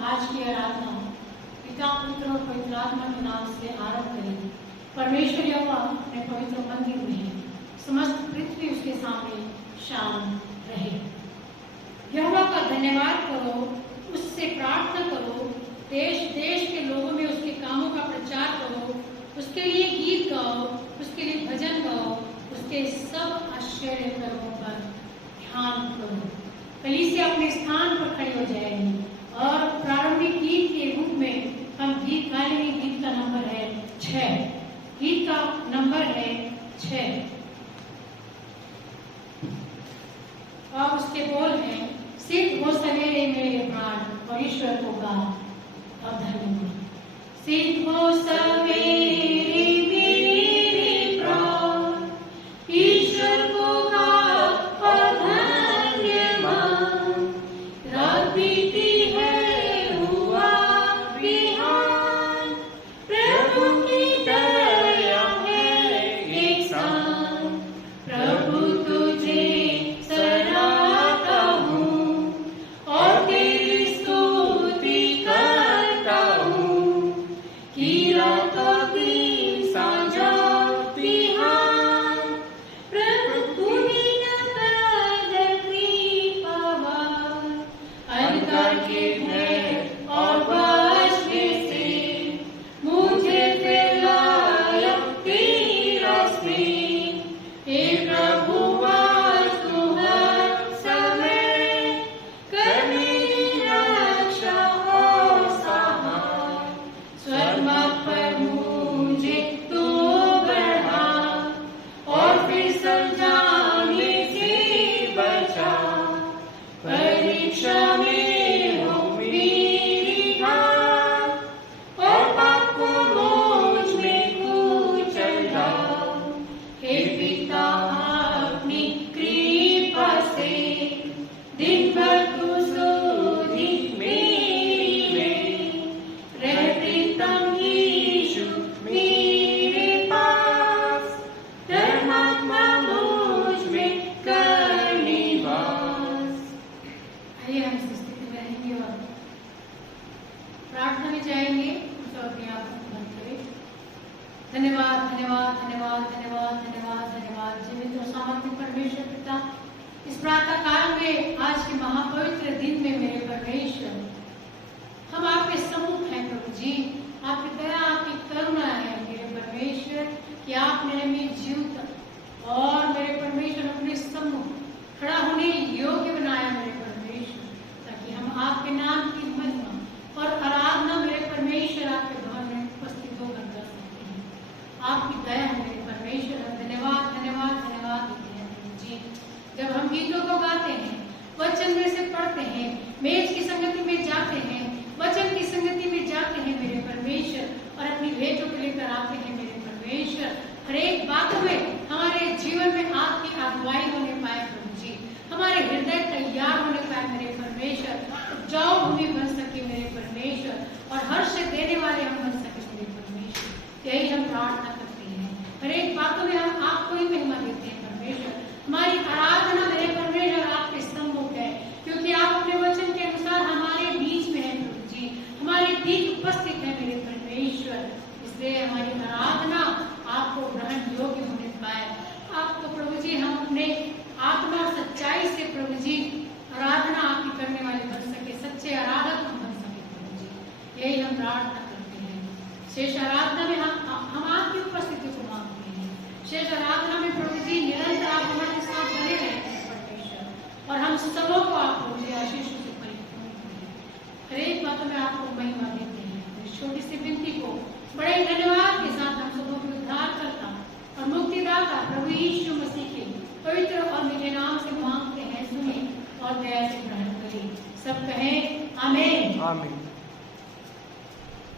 हम आज की आराधना पिता पुत्र और पवित्र आत्मा के नाम से आरंभ करें। परमेश्वर यहोवा अपने पवित्र मंदिर में, समस्त पृथ्वी उसके सामने शांत रहे। यहोवा का धन्यवाद करो, उससे प्रार्थना करो, देश देश के लोगों में उसके कामों का प्रचार करो, उसके लिए गीत गाओ, उसके लिए भजन गाओ, उसके सब आश्चर्य कर्मों पर ध्यान करो। कलीसिया अपने स्थान पर खड़े हो जाएंगे और प्रारंभिक गीत के रूप में हम गीत गाएंगे। गीत का नंबर है 6। गीत का नंबर है 6 और उसके बोल हैं, सिद्ध हो सवेरे मेरे प्राण और ईश्वर को गा। अब धन्यवाद। सिद्ध हो सवेरे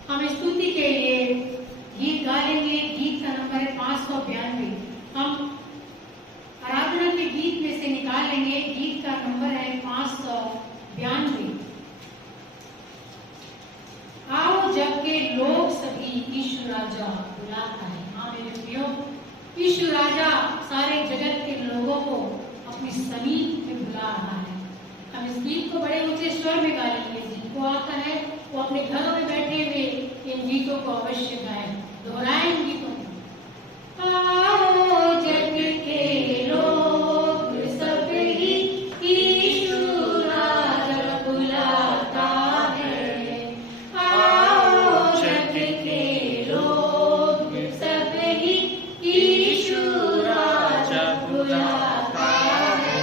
हम स्तुति के लिए गीत गाएंगे। गीत का नंबर है 592। हम आराधना के गीत में से निकाल लेंगे। गीत का नंबर है 592। आओ जब के लोग सभी यीशु राजा बुलाता है। हाँ मेरे प्रियो, यीशु राजा सारे जगत के लोगों को अपनी समीप में बुला रहा है। हम इस गीत को बड़े ऊंचे स्वर में गा लेंगे। जिनको आता है वो अपने घरों में बैठे हुए इन गीतों को अवश्य गाएं, दोहराएं इन गीतों को। आओ जग के लोग सब ही यीशु राजा बुलाता है। आओ जग के लोग सब ही यीशु राजा बुलाता है।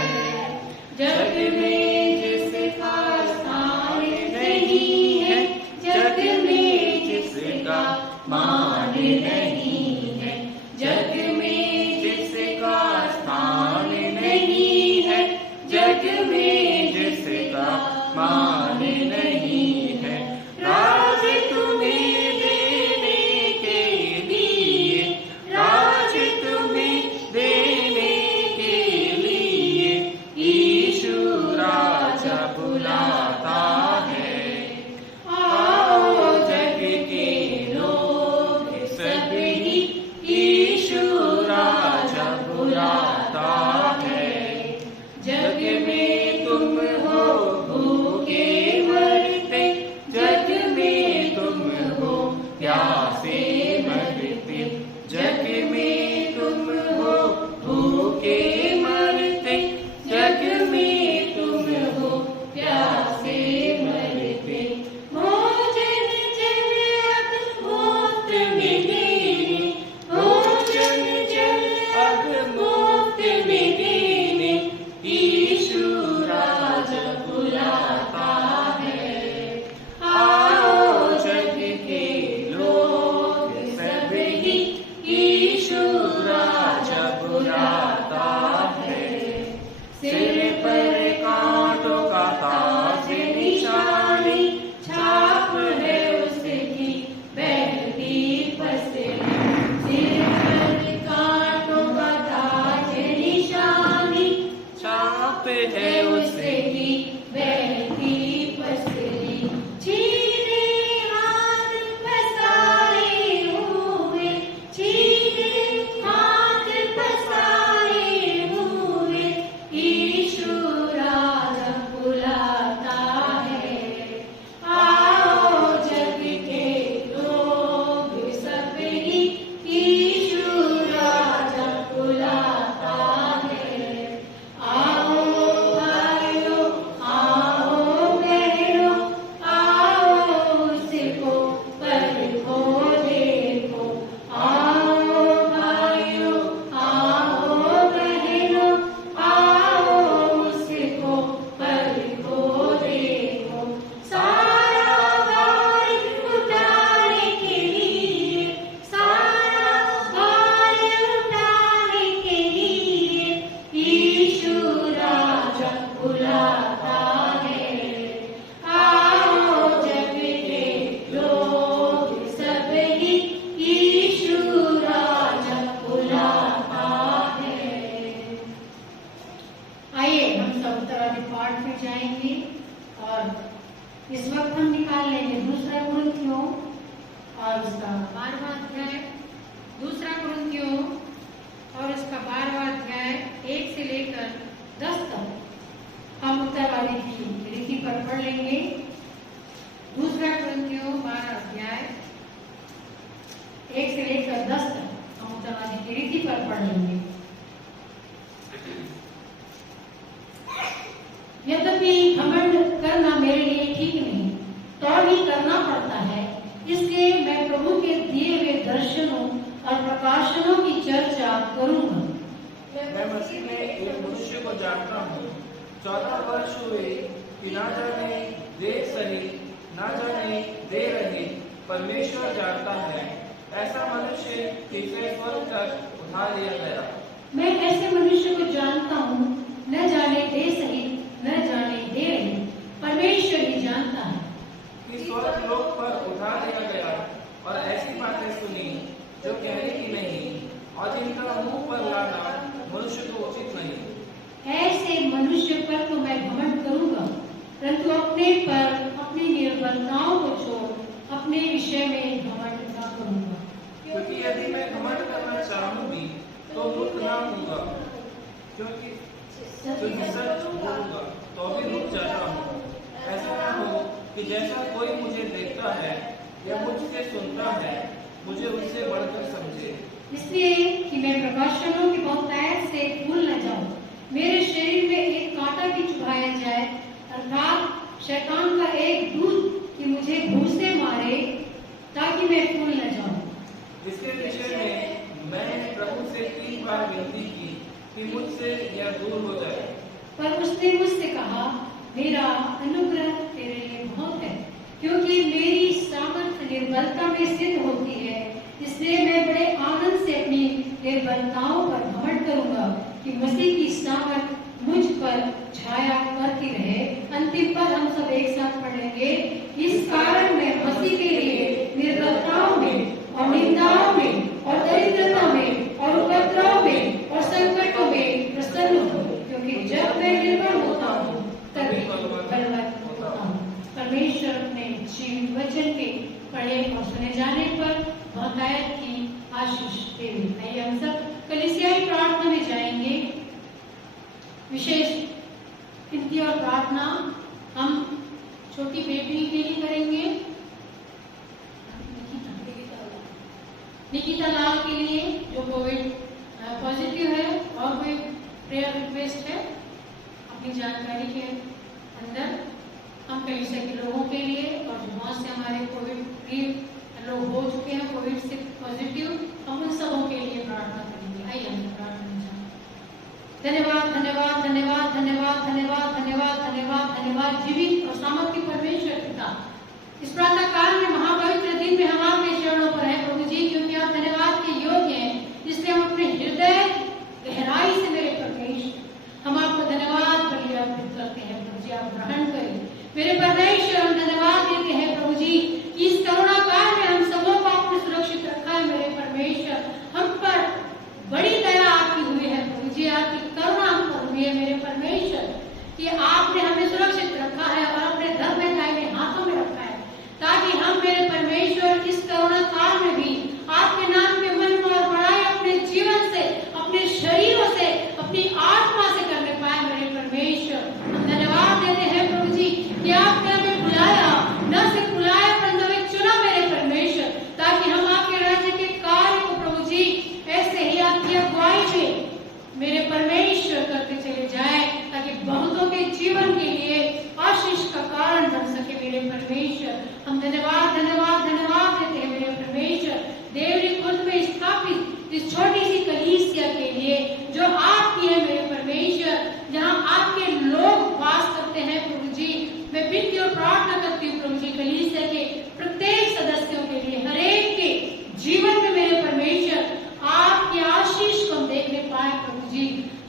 जग में जिसका स्थान नहीं है, जग में जिसका मान नहीं है, जग में जिसका स्थान नहीं है, जग में जिसका मान नहीं है, राज तुम्हें देने के लिए, राज तुम्हें देने के लिए यीशु राजा बुलाता है। आओ जग के लोग सब ही यीशु राजा बुलाता है। जग में तुम हो भूखे मरते, जग में तुम हो प्यासे मरते, जग में तुम हो भूखे मरते, जग में तुम हो प्यासे मरते। भोजन जल अब मुफ्त में देने, भोजन जल अब मुफ्त में देने यीशु राजा बुलाता है। आओ जग के लोग सब ही यीशु राजा बुलाता है। सिर पर कांटों का ताज निशानी, छाप है उसकी बहती पसली। सिर पर कांटों का ताज निशानी, छाप है उसकी बहती पसली। छीने हाथ पसारे हुए, छीने हाथ पसारे हुए यीशु राजा बुलाता है। आओ जग के लोग सब ही यीशु राजा बुलाता है। आओ भाइयों, आओ बहनों, आओ उसको परखो देखो। आओ भाइयों, आओ बहनों, आओ उसको परखो देखो। सारा भार उठाने के लिए, सारा भार उठाने के लिए यीशु राजा बुलाता है। आओ जग के लोग सब ही यीशु राजा बुलाता है। आइए हम सब उत्तराधि पाठ में जाएंगे और इस वक्त हम निकाल लेंगे दूसरा कुरिन्थियों और उसका 12वां अध्याय, दूसरा कुरिन्थियों और उसका 12वां अध्याय 1 से लेकर 10 तक हम उत्तरवादी की रीति पर पढ़ लेंगे। दूसरा कुरिन्थियों 12 अध्याय 1 से लेकर 10 तक हम उत्तरवादी की रीति पर पढ़ लेंगे। यद्यपि घमंड करना मेरे लिए ठीक नहीं, तो भी करना पड़ता है। इसलिए मैं प्रभु के दिए हुए दर्शनों और प्रकाशनों की चर्चा करूंगा। मैं मसीह में एक मनुष्य को जानता हूँ। 14 वर्ष हुए कि ना जाने देर सही ना जाने देर रही, परमेश्वर जानता है। ऐसा मनुष्य जिसे स्वर्ग तक उठा लिया गया। मैं ऐसे मनुष्य को जानता हूँ, न जाने दे सही न जाने दे रही, परमेश्वर ही जानता है कि स्वर्ग लोक पर उठा लिया गया और ऐसी बातें सुनी जो कहने की नहीं और जिनका मुंह पर लाना मनुष्य को उचित नहीं। ऐसे मनुष्य पर तो मैं घमंड करूंगा, परंतु अपने पर अपनी निर्बलताओं को छोड़ अपने विषय में घमंड न करूंगा। क्योंकि यदि मैं घमंड करना चाहूंगी तो मूर्ख ना होऊंगा, क्योंकि सच बोलूंगा तो भी रुक जाता हूँ। ऐसा ना हो कि जैसा कोई मुझे देखता है या मुझसे सुनता है, मुझे उससे बढ़कर समझे। इसलिए कि मैं प्रकाशनों की बहुतायत से भूल न जाऊं, मेरे शरीर में एक कांटा भी चुभाया जाए, अर्थात शैतान का एक दूत कि मुझे घूंसे मारे, ताकि मैं भूल न जाऊं। जिसके विषय में मैंने प्रभु से 3 बार विनती की कि मुझसे यह दूर हो जाए। पर उसने मुझसे कहा, मेरा अनुग्रह तेरे लिए बहुत है, क्योंकि मेरी सामर्थ निर्बलता में सिद्ध होती है। इसलिए मैं बड़े आनंद से अपनी निर्बलताओं पर घमंड करूंगा कि मसीह की सामर्थ मुझ पर छाया करती रहे। अंतिम पद हम सब एक साथ पढ़ेंगे। इस कारण मैं मसीह के लिए निर्बलताओं में और निंदाओं में और दरिद्रता में और उपद्रव में और संकटों में प्रसन्न हूँ, क्योंकि जब मैं निर्बल होता हूँ तभी बलवान होता हूँ। परमेश्वर अपने जीवन वचन के पढ़े और सुने जाने पर बहुतायत की आशीष देवे। आइए हम सब कलीसियाई प्रार्थना में जाएंगे। विशेष विनती और प्रार्थना हम छोटी बेटी के लिए करेंगे, निकिता लाल के लिए जो कोविड पॉजिटिव है, और कोई प्रेयर रिक्वेस्ट है अपनी जानकारी के अंदर। हम कलीसिया के लोगों के लिए और जो बहुत से हमारे कोविड फ्री लोग हो चुके हैं कोविड से पॉजिटिव, हम उन सबों के लिए प्रार्थना करेंगे। आइए हम प्रार्थना में जाएं। धन्यवाद धन्यवाद धन्यवाद धन्यवाद धन्यवाद धन्यवाद धन्यवाद धन्यवाद जीवित और सामर्थ्य परमेश्वर पिता, इस प्रातः काल में महापवित्र दिन में हम आपके चरणों पर हैं प्रभु जी, क्योंकि आप धन्यवाद के योग्य हैं। इसलिए हम अपने हृदय गहराई से मेरे परमेश्वर हम आपको धन्यवाद बलि अर्पित करते हैं। प्रभु जी आप ग्रहण करें मेरे परमेश्वर। हम धन्यवाद देते हैं प्रभु जी कि इस कोरोना काल में हम सबों को आपने सुरक्षित रखा है मेरे परमेश्वर। हम पर बड़ी दया आपकी हुई है प्रभु जी, आपकी करुणा हम पर हुई है मेरे परमेश्वर, कि आपने हमें सुरक्षित रखा है और अपने धर्म में हाथों में रखा है, ताकि हम मेरे परमेश्वर इस कोरोना काल में भी आपके नाम के महिमा और बड़ाई अपने जीवन से, अपने शरीरों से, अपनी आत्मा से करने पाए मेरे परमेश्वर। हम धन्यवाद देते हैं प्रभु जी कि आपने हमें बुलाया, न सिर्फ बुलाया परंतु हमें चुना मेरे परमेश्वर, ताकि हम आपके राज्य के कार्य को प्रभु जी ऐसे ही आपकी अगुवाई में मेरे परमेश्वर करते चले जाए, ताकि बहुतों के जीवन के लिए आशीष का कारण बन सके मेरे परमेश्वर। हम धन्यवाद धन्यवाद धन्यवाद देते हैं मेरे परमेश्वर देवरी खुद में स्थापित इस छोटी सी कलीसिया के लिए जो आपकी है मेरे परमेश्वर, जहाँ आपके लोग वास करते हैं प्रभु जी। मैं विनती और प्रार्थना करती हूँ प्रभु जी कलीसिया के प्रत्येक सदस्यों के लिए, हर एक के जीवन में मेरे परमेश्वर आपकी आशीष को हम देखने पाए प्रभु जी।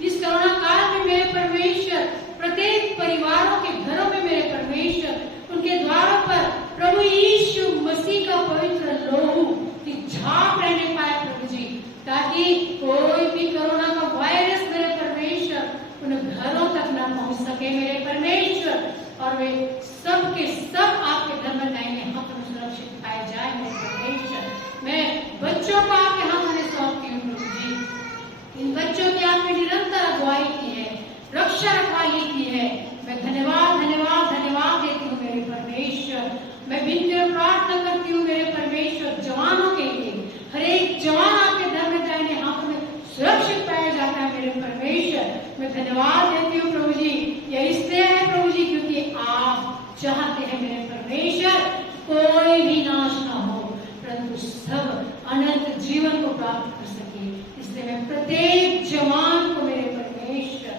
इस कोरोना काल में मेरे परमेश्वर प्रत्येक परिवारों के घरों में मेरे परमेश्वर उनके द्वारों पर प्रभु यीशु मसीह का पवित्र लोहू की झांक रहने पाए प्रभु जी, ताकि कोई भी कोरोना का वायरस मेरे परमेश्वर उन घरों तक न पहुंच सके मेरे परमेश्वर, और वे सब के सब आपके धर्म दाहिने हाथ में सुरक्षित पाए जाए मेरे परमेश्वर। मैं बच्चों को आपके हाथों में सौंपती हूँ प्रभु जी। इन बच्चों की आपने निरंतर अगुवाई की है, रक्षा रखवाली की है। मैं धन्यवाद धन्यवाद धन्यवाद देती हूँ मेरे परमेश्वर। मैं विनती और प्रार्थना करती हूँ मेरे परमेश्वर जवानों के लिए, हर एक जवान आपके धर्म में दाहिने हाथों में सुरक्षित पाया जाता है मेरे परमेश्वर। मैं धन्यवाद देती हूँ प्रभु जी। यह इसलिए है प्रभु जी क्योंकि आप चाहते हैं मेरे परमेश्वर कोई भी नाश ना हो, परंतु सब अनंत जीवन को प्राप्त कर सके। इसलिए मैं प्रत्येक जवान को मेरे परमेश्वर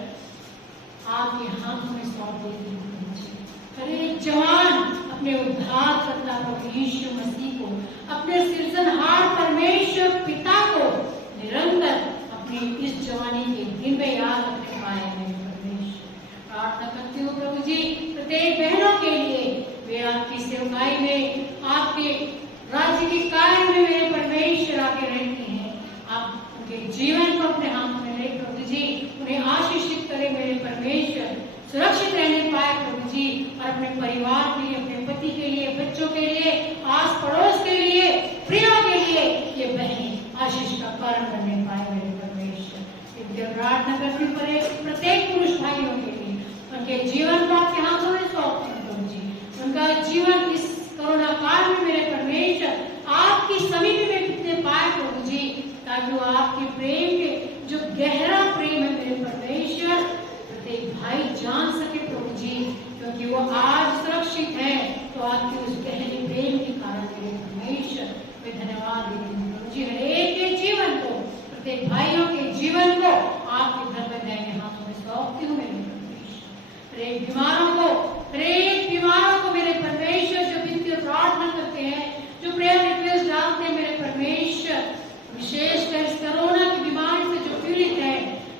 आपके हाथों में सौंप देती हूँ। हर एक जवान अपने उद्धारकर्ता प्रभु यीशु मसीह को, अपने सृजनहार परमेश्वर पिता को निरंतर अपनी इस जवानी के दिन में याद रखने पाए मेरे परमेश्वर। प्रार्थना करती हूँ प्रभु जी प्रत्येक बहनों के लिए, वे आपकी सेवकाई में, आपके राज्य के कार्य में मेरे परमेश्वर आके रहते हैं। आप उनके जीवन को अपने हाथ में ले प्रभु जी, उन्हें आशीषित करें मेरे परमेश्वर, सुरक्षित रहने पाए प्रभु जी, और अपने परिवार के लिए, अपने पति के लिए, बच्चों के लिए, आस पड़ोस के लिए, प्रियों के लिए ये बहनें आशीष का कारण बनने पाए मेरे परमेश्वर। प्रार्थना करती हूँ प्रत्येक पुरुष भाइयों के लिए, उनके जीवन को आपके हाथों में सौंपती हूँ प्रभु जी। उनका जीवन इस कोरोना काल में मेरे परमेश्वर आपकी समीप में कितने पाए प्रभु जी, ताकि वो आपके प्रेम के जो गहरा प्रेम है मेरे परमेश्वर प्रत्येक भाई जान सके प्रभु जी, क्योंकि वो आज सुरक्षित है तो आपके उस गहरे प्रेम के कारण मेरे परमेश्वर मैं धन्यवाद देती हूँ प्रभु जी। हर एक के जीवन को, प्रत्येक भाइयों के जीवन को आपके घर में दाहिने हाथों में सौंपती हूँ मेरे परमेश्वर। हर एक बीमारों को मेरे परमेश्वर जो विनती और प्रार्थना करते हैं, जो प्रेयर रिक्वेस्ट डालते हैं मेरे परमेश्वर, विशेषकर इस कोरोना की बीमारी से जो पीड़ित है,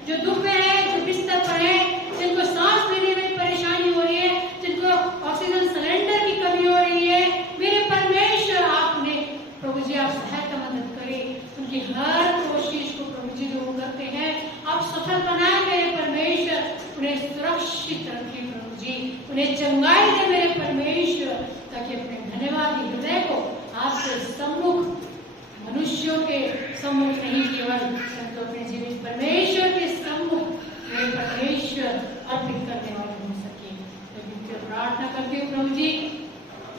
जो दुख में है, जो बिस्तर पर है, जिनको सांस लेने में परेशानी हो रही है, जिनको ऑक्सीजन सिलेंडर की कमी हो रही है, मेरे परमेश्वर आपने प्रभु जी आप सहायता मदद करें, उनकी हर कोशिश को प्रभु जी जो करते हैं आप सफल बनाए मेरे परमेश्वर, उन्हें सुरक्षित रखें प्रभु जी, उन्हें चंगाई दे मेरे परमेश्वर, ताकि अपने धन्यवादी हृदय को आपके सम्मुख, मनुष्यों के सम्मुख नहीं केवल परंतु अपने जीवित परमेश्वर के सम्मुख मेरे परमेश्वर अर्पित करने वाले हो सके। तो प्रार्थना करती हूँ प्रभु जी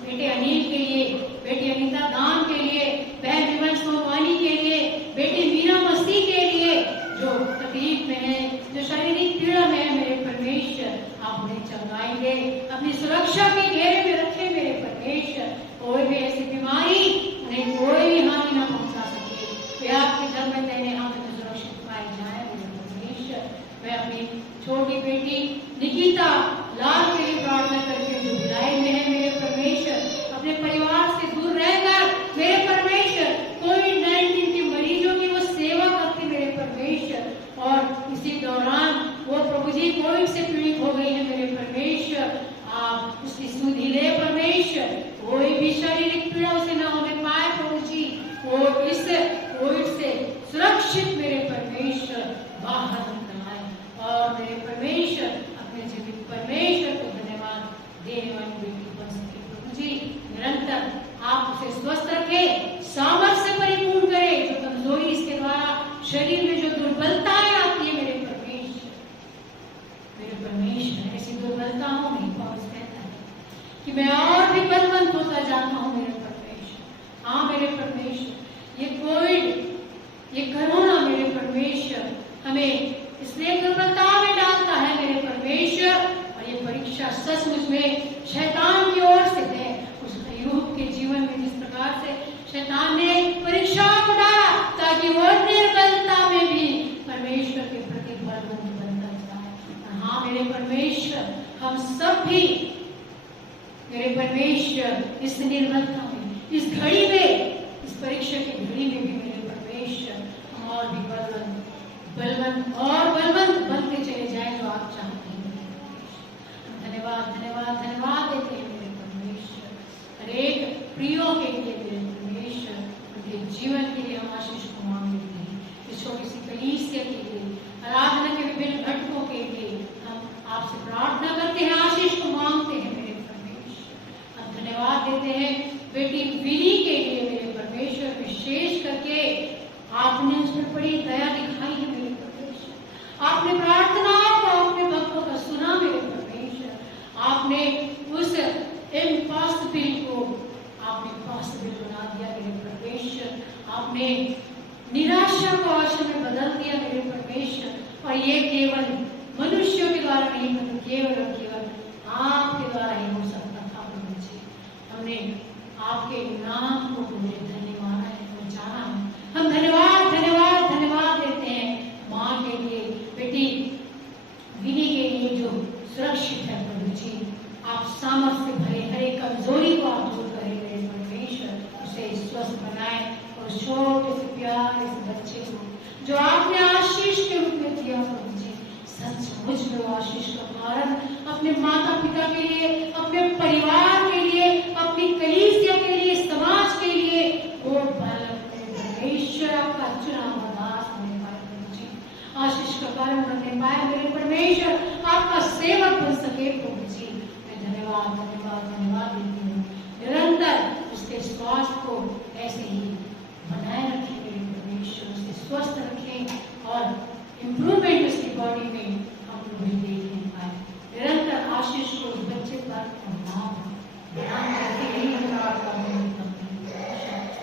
बेटे अनिल के लिए, बेटी अनीता दान के लिए, बहन विमल सोनवानी के लिए, बेटी मीना मसीह के लिए जो तकलीफ में है, जो शारीरिक पीड़ा में है मेरे परमेश्वर आप उन्हें चंगाई दे, अपनी सुरक्षा के घेरे में रखे मेरे परमेश्वर, कोई भी ऐसी बीमारी उन्हें कोई भी हानि न पहुंचा सके, वे आपके घर में दाहिने हाथ में सुरक्षित पाए जाए मेरे परमेश्वर। मैं अपनी छोटी बेटी निकिता लाल के लिए प्रार्थना करके जो भिलाई में है मेरे परमेश्वर, अपने परिवार से दूर रहकर मेरे परमेश्वर कोविड-19 के मरीजों की वो सेवा करती मेरे परमेश्वर, और इसी दौरान वो प्रभु जी कोविड से पीड़ित हो गई है मेरे परमेश्वर, आप उसकी सुधि ले परमेश्वर, कोई भी शारीरिक पीड़ा उसे न होने पाए प्रभु जी, वो इस कोविड से सुरक्षित मेरे परमेश्वर बाहर निकल आए, और मेरे परमेश्वर अपने जीवित परमेश्वर को धन्यवाद देने वाली बेटी बन सके प्रभु जी। निरंतर आप उसे स्वस्थ रखे, सामर्थ्य से परिपूर्ण करे, जो कमजोरी इसके द्वारा शरीर में जो दुर्बलताएं आती है मेरे परमेश्वर ऐसी दुर्बलताओं में पौलुस कहता है कि मैं और भी बलवंत होता जाता हूँ मेरे परमेश्वर। हाँ मेरे परमेश्वर, ये कोविड, ये कोरोना मेरे परमेश्वर हमें इसलिए दुर्बलता में डालता है मेरे परमेश्वर, और ये परीक्षा सचमुच में शैतान की ओर से है। उस अय्यूब के जीवन में जिस प्रकार से शैतान ने परीक्षा को डाला ताकि वो निर्बलता में भी परमेश्वर के प्रति बलवंत बनता जाए। हाँ मेरे परमेश्वर, हम सब भी मेरे परमेश्वर इस निर्बलता में, इस घड़ी में, इस परीक्षा की घड़ी में भी मेरे परमेश्वर हम और भी बलवंत और बलवंत बनते चले जाए जो आप चाहते हैं मेरे परमेश्वर। धन्यवाद धन्यवाद धन्यवाद देते हैं मेरे परमेश्वर, हर एक प्रियो के लिए मेरे परमेश्वर, उनके जीवन के लिए हम आशीष को मांग लेते हैं। इस छोटी सी कलीसिया के लिए, आराधना के विभिन्न घटकों के लिए हम आपसे प्रार्थना करते हैं, आशीष को मांगते हैं मेरे परमेश्वर। हम धन्यवाद देते हैं बेटी विनी के लिए मेरे परमेश्वर, विशेष करके आपने उस पर बड़ी दया दिखाई है मेरे परमेश्वर, आपने प्रार्थनाओं को, आपने भक्तों का सुना मेरे परमेश्वर, आपने उस इम्पॉसिबल को आपने पॉसिबल बना दिया मेरे परमेश्वर, आपने निराशा को आशा में बदल दिया मेरे परमेश्वर, और ये केवल मनुष्यों के द्वारा नहीं बल्कि केवल और केवल आपके द्वारा ही हो सकता था प्रभु जी। हमने आपके नाम को पूरे धन्य माना है और जाना है। हम धन्यवाद धन्यवाद धन्यवाद देते हैं माँ के लिए, बेटी विनी के लिए जो सुरक्षित है प्रभु जी। आप सामर्थ्य से भरे हर एक कमजोरी को आप दूर करें मेरे परमेश्वर, उसे स्वस्थ बनाए, और छोटे से प्यारे से बच्चे को जो आपने आशीष के रूप में दिया प्रभु जी, सचमुच में वो आशीष का कारण अपने माता पिता के लिए, अपने परिवार के लिए, अपनी कलीसिया के लिए, समाज के लिए वो बालक परमेश्वर आपका चुना हुआ दास होने पाए प्रभु जी, आशीष का कारण बनने पाए मेरे परमेश्वर, आपका सेवक बन सके प्रभु जी। मैं धन्यवाद धन्यवाद धन्यवाद देती हूँ। निरंतर उसके स्वास्थ्य को ऐसे ही बनाए रखें मेरे परमेश्वर, उसे स्वस्थ रखें और इम्प्रूवमेंट उसकी बॉडी में हम लोग देख नहीं पाए। निरंतर आशीष को उस बच्चे पर और माँ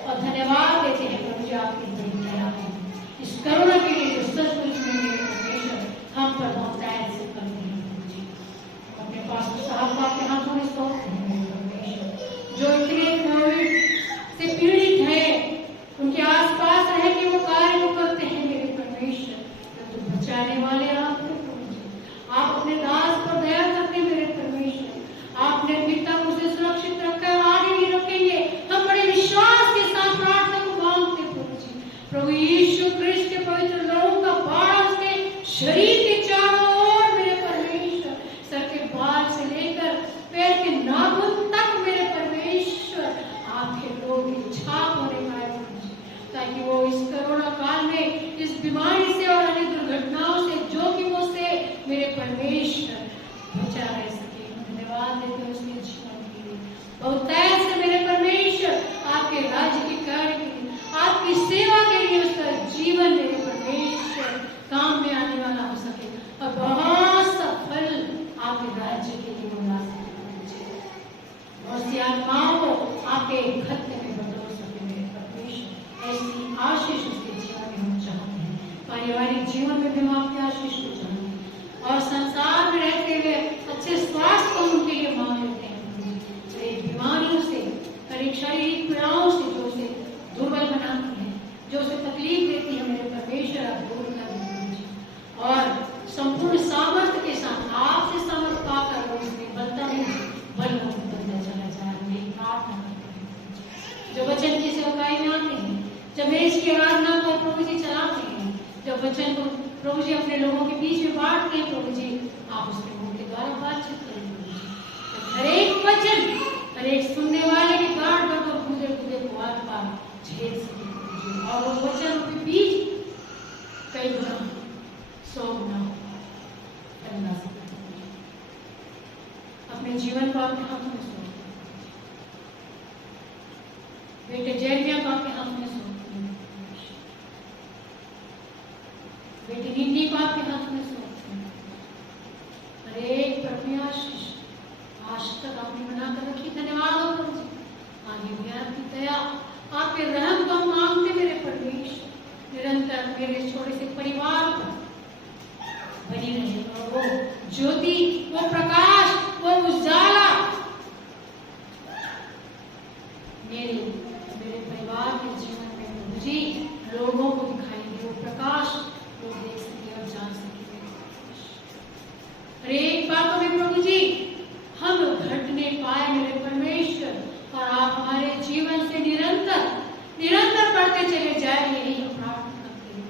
और धन्यवाद देते हैं प्रभु जी आपकी बड़ी दया है, इस करुणा के लिए जो सचमुच में मेरे परमेश्वर हम पर बहुतायत से करते हैं प्रभु जी। अपने पास साहब को आपके हाथों में सौंपते हैं मेरे परमेश्वर, जो इतने कोविड से पीड़ित है, उनके आसपास रह के वो कार्य को करते हैं मेरे परमेश्वर, तो बचाने वाले आप हैं प्रभु जी। आप अपने दास पर दया करते हैं मेरे परमेश्वर, आपने पिता को उसे सुरक्षित रखा है, आगे भी रखेंगे। हम बड़े विश्वास के साथ प्रार्थना को मांगते प्रभु जी। प्रभु यीशु क्रिस्त के पवित्र लहू का बाढ़ उसके शरीर के चारों ओर मेरे परमेश्वर, सर के बाल से लेकर पैर के नाखून तक मेरे परमेश्वर आपके लोग की छाप होने पाए प्रभु जी, ताकि वो इस कोरोना काल में इस बीमारी से और अन्य दुर्घटनाओं से, जोखिमों से मेरे परमेश्वर बचा रह सके। धन्यवाद देते हैं उसके जीवन के लिए, बहुतायत से मेरे परमेश्वर आपके राज्य के कार्य के लिए, आपकी सेवा के लिए उसका जीवन मेरे परमेश्वर काम में आने वाला हो सके और बहुत सफल आपके राज्य के लिए बना सके। बहुत सी आत्माओं को आपके खत्ते में बदल सके मेरे परमेश्वर, ऐसी आशीष उसके जीवन में हम चाहते हैं। पारिवारिक जीवन में भी हम आपकी आशीष को चाहते हैं और संसार में रहते हुए अच्छे स्वास्थ्य को उनके लिए मांग लेते हैं। बीमारियों से, शारीरिक पीड़ाओं से जो उसे दुर्बल बनाती है, जो उसे तकलीफ देती है मेरे परमेश्वर, आप दूर कर दीजिए और संपूर्ण सामर्थ्य के साथ आपसे सामर्थ्य पाकर वो उसमें बनता नहीं बलवंत बनता चला जाए। मेरी प्रार्थना करते हैं जो वचन की सेवकाई में आते हैं, जब मेष की आराधना को प्रभु जी चलाते हैं, जब वचन को प्रभु जी अपने लोगों के बीच में बांटते हैं प्रभु जी, आप उसके मुंह के द्वारा बातचीत करें प्रभु जी। हर एक वचन, हर एक सुनने वाले के गाढ़ पर तो मुझे को आर पार झेल सके प्रभु जी, और वो वचन के बीच कई गुना 100 गुना फैला सके। अपने जीवन को आपके हाथों में सौंप, बेटे जैमिया को आपके हाथों में सौंप, बेटी निन्नी को आपके हाथ में सौंपते हैं। हर एक पर आशीष आज तक आपने बनाकर रखी, धन्यवाद हो प्रभु जी। आगे भी आपकी दया, आपके रहम को हम मांगते मेरे परमेश्वर, निरंतर मेरे छोटे से परिवार पर बनी रहे और वो ज्योति, वो प्रकाश, वो उजाला मेरे परिवार के जीवन में प्रभु जी लोगों को दिखाई दे, वो प्रकाश लोग देख सके और जान सके। हर एक बातों में प्रभु जी हम घटने पाए मेरे परमेश्वर, और आप हमारे जीवन से निरंतर बढ़ते चले जाए, यही हम प्रार्थना करते हैं।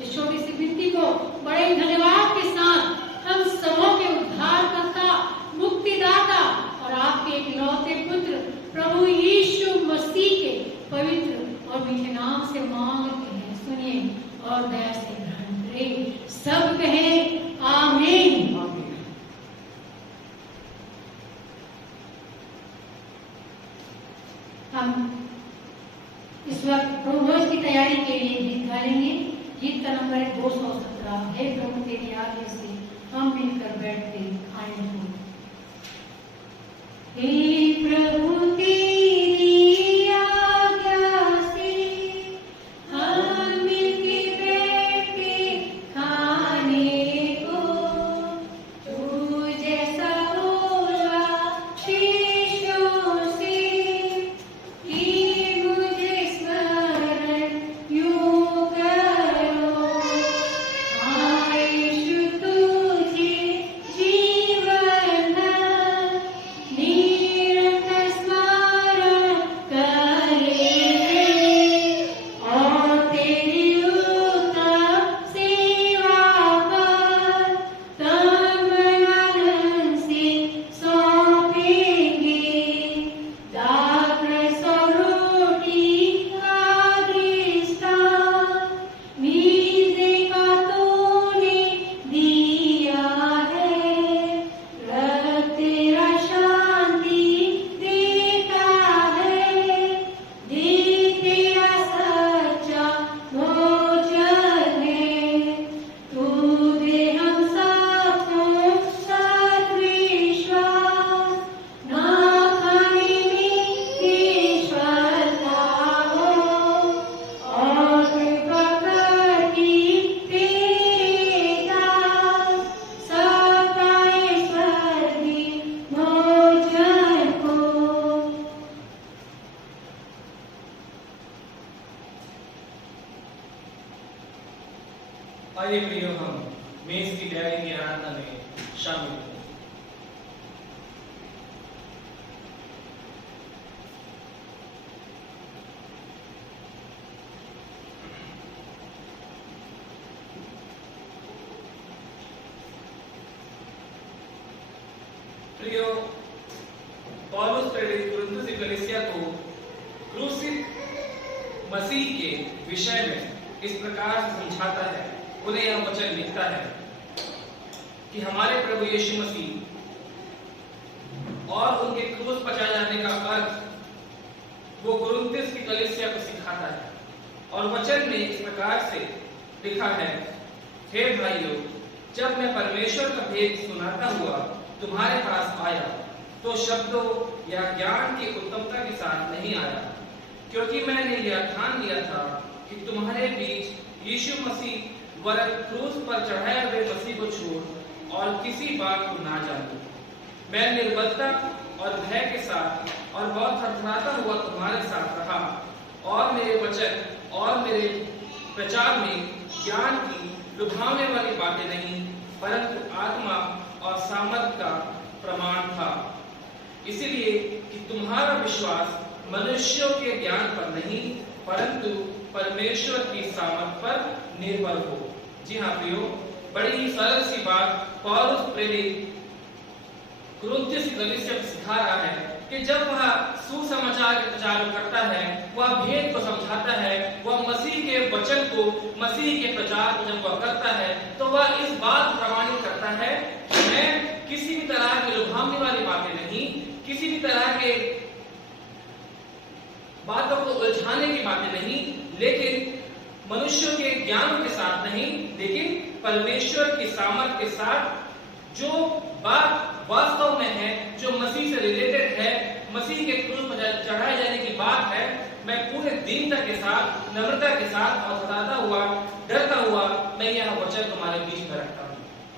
इस छोटी सी विनती को बड़े धन्यवाद के साथ हम सबों के उद्धारकर्ता, मुक्तिदाता और आपके इकलौते पुत्र प्रभु यीशु मसीह के पवित्र और मीठे नाम से मांगते हैं। सुनिए और दया से ग्रहण करें। सब कहें आमीन। हम इस वक्त प्रभु भोज की तैयारी के लिए गीत गाएंगे। गीत का नंबर है 217, हे प्रभु तेरी आज्ञा से हम मिलकर बैठते आए हो। हे प्रभु तेरी आज्ञा से हम मिलके बैठते खाने को, तू जैसा बोला शिष्यों से कि मुझे स्मरण यूं करो। आयुष तुझे जीवन आइए प्रियो हम मेज की तैयारी की आराधना में शामिल हों। प्रियो, पौलुस प्रेरित कुरिन्थुस की कलीसिया को क्रूसित मसीह के विषय में इस प्रकार से समझाता है। उन्हें यह वचन लिखता है कि हमारे प्रभु यीशु मसीह और उनके क्रूस पर चढ़ाए जाने का अर्थ वो कुरिन्थुस की कलीसिया को सिखाता है। और वचन में इस प्रकार से लिखा है, हे भाइयों, जब मैं परमेश्वर का भेद सुनाता हुआ तुम्हारे पास आया तो शब्दों या ज्ञान की उत्तमता के साथ नहीं आया, क्योंकि मैंने यह ठान लिया था कि तुम्हारे बीच यीशु मसीह वरन क्रूस पर चढ़ाए हुए मसीह को छोड़ और किसी बात को ना जानूं। मैं निर्बलता और भय के साथ और बहुत थरथराता हुआ तुम्हारे साथ रहा, और मेरे वचन और मेरे प्रचार में ज्ञान की लुभावने वाली बातें नहीं, परंतु आत्मा और सामर्थ का प्रमाण था, इसलिए कि तुम्हारा विश्वास मनुष्यों के ज्ञान पर नहीं परंतु परमेश्वर की सामर्थ पर निर्भर हो। जी हाँ प्रियो, बड़ी ही सरल सी बात पौलुस प्रेरित कुरिन्थुस की कलीसिया को सिखा रहा है कि जब वह सुसमाचार के प्रचार करता है, वह भेद को समझाता है, वह मसीह के वचन को, मसीह के प्रचार को जब वह करता है तो वह इस बात प्रमाणित करता है कि मैं किसी भी तरह की लुभावने वाली बातें नहीं, किसी भी तरह के बातों को उलझाने की बातें नहीं, लेकिन मनुष्यों के ज्ञान के साथ नहीं, लेकिन परमेश्वर की सामर्थ के साथ जो बात वास्तव में है, जो मसीह से रिलेटेड है, मसीह के क्रूस पर चढ़ाए जाने की बात है, मैं पूरे दीनता के साथ, नम्रता के साथ और सताता हुआ, डरता हुआ मैं यह वचन तुम्हारे बीच में रखता हूँ।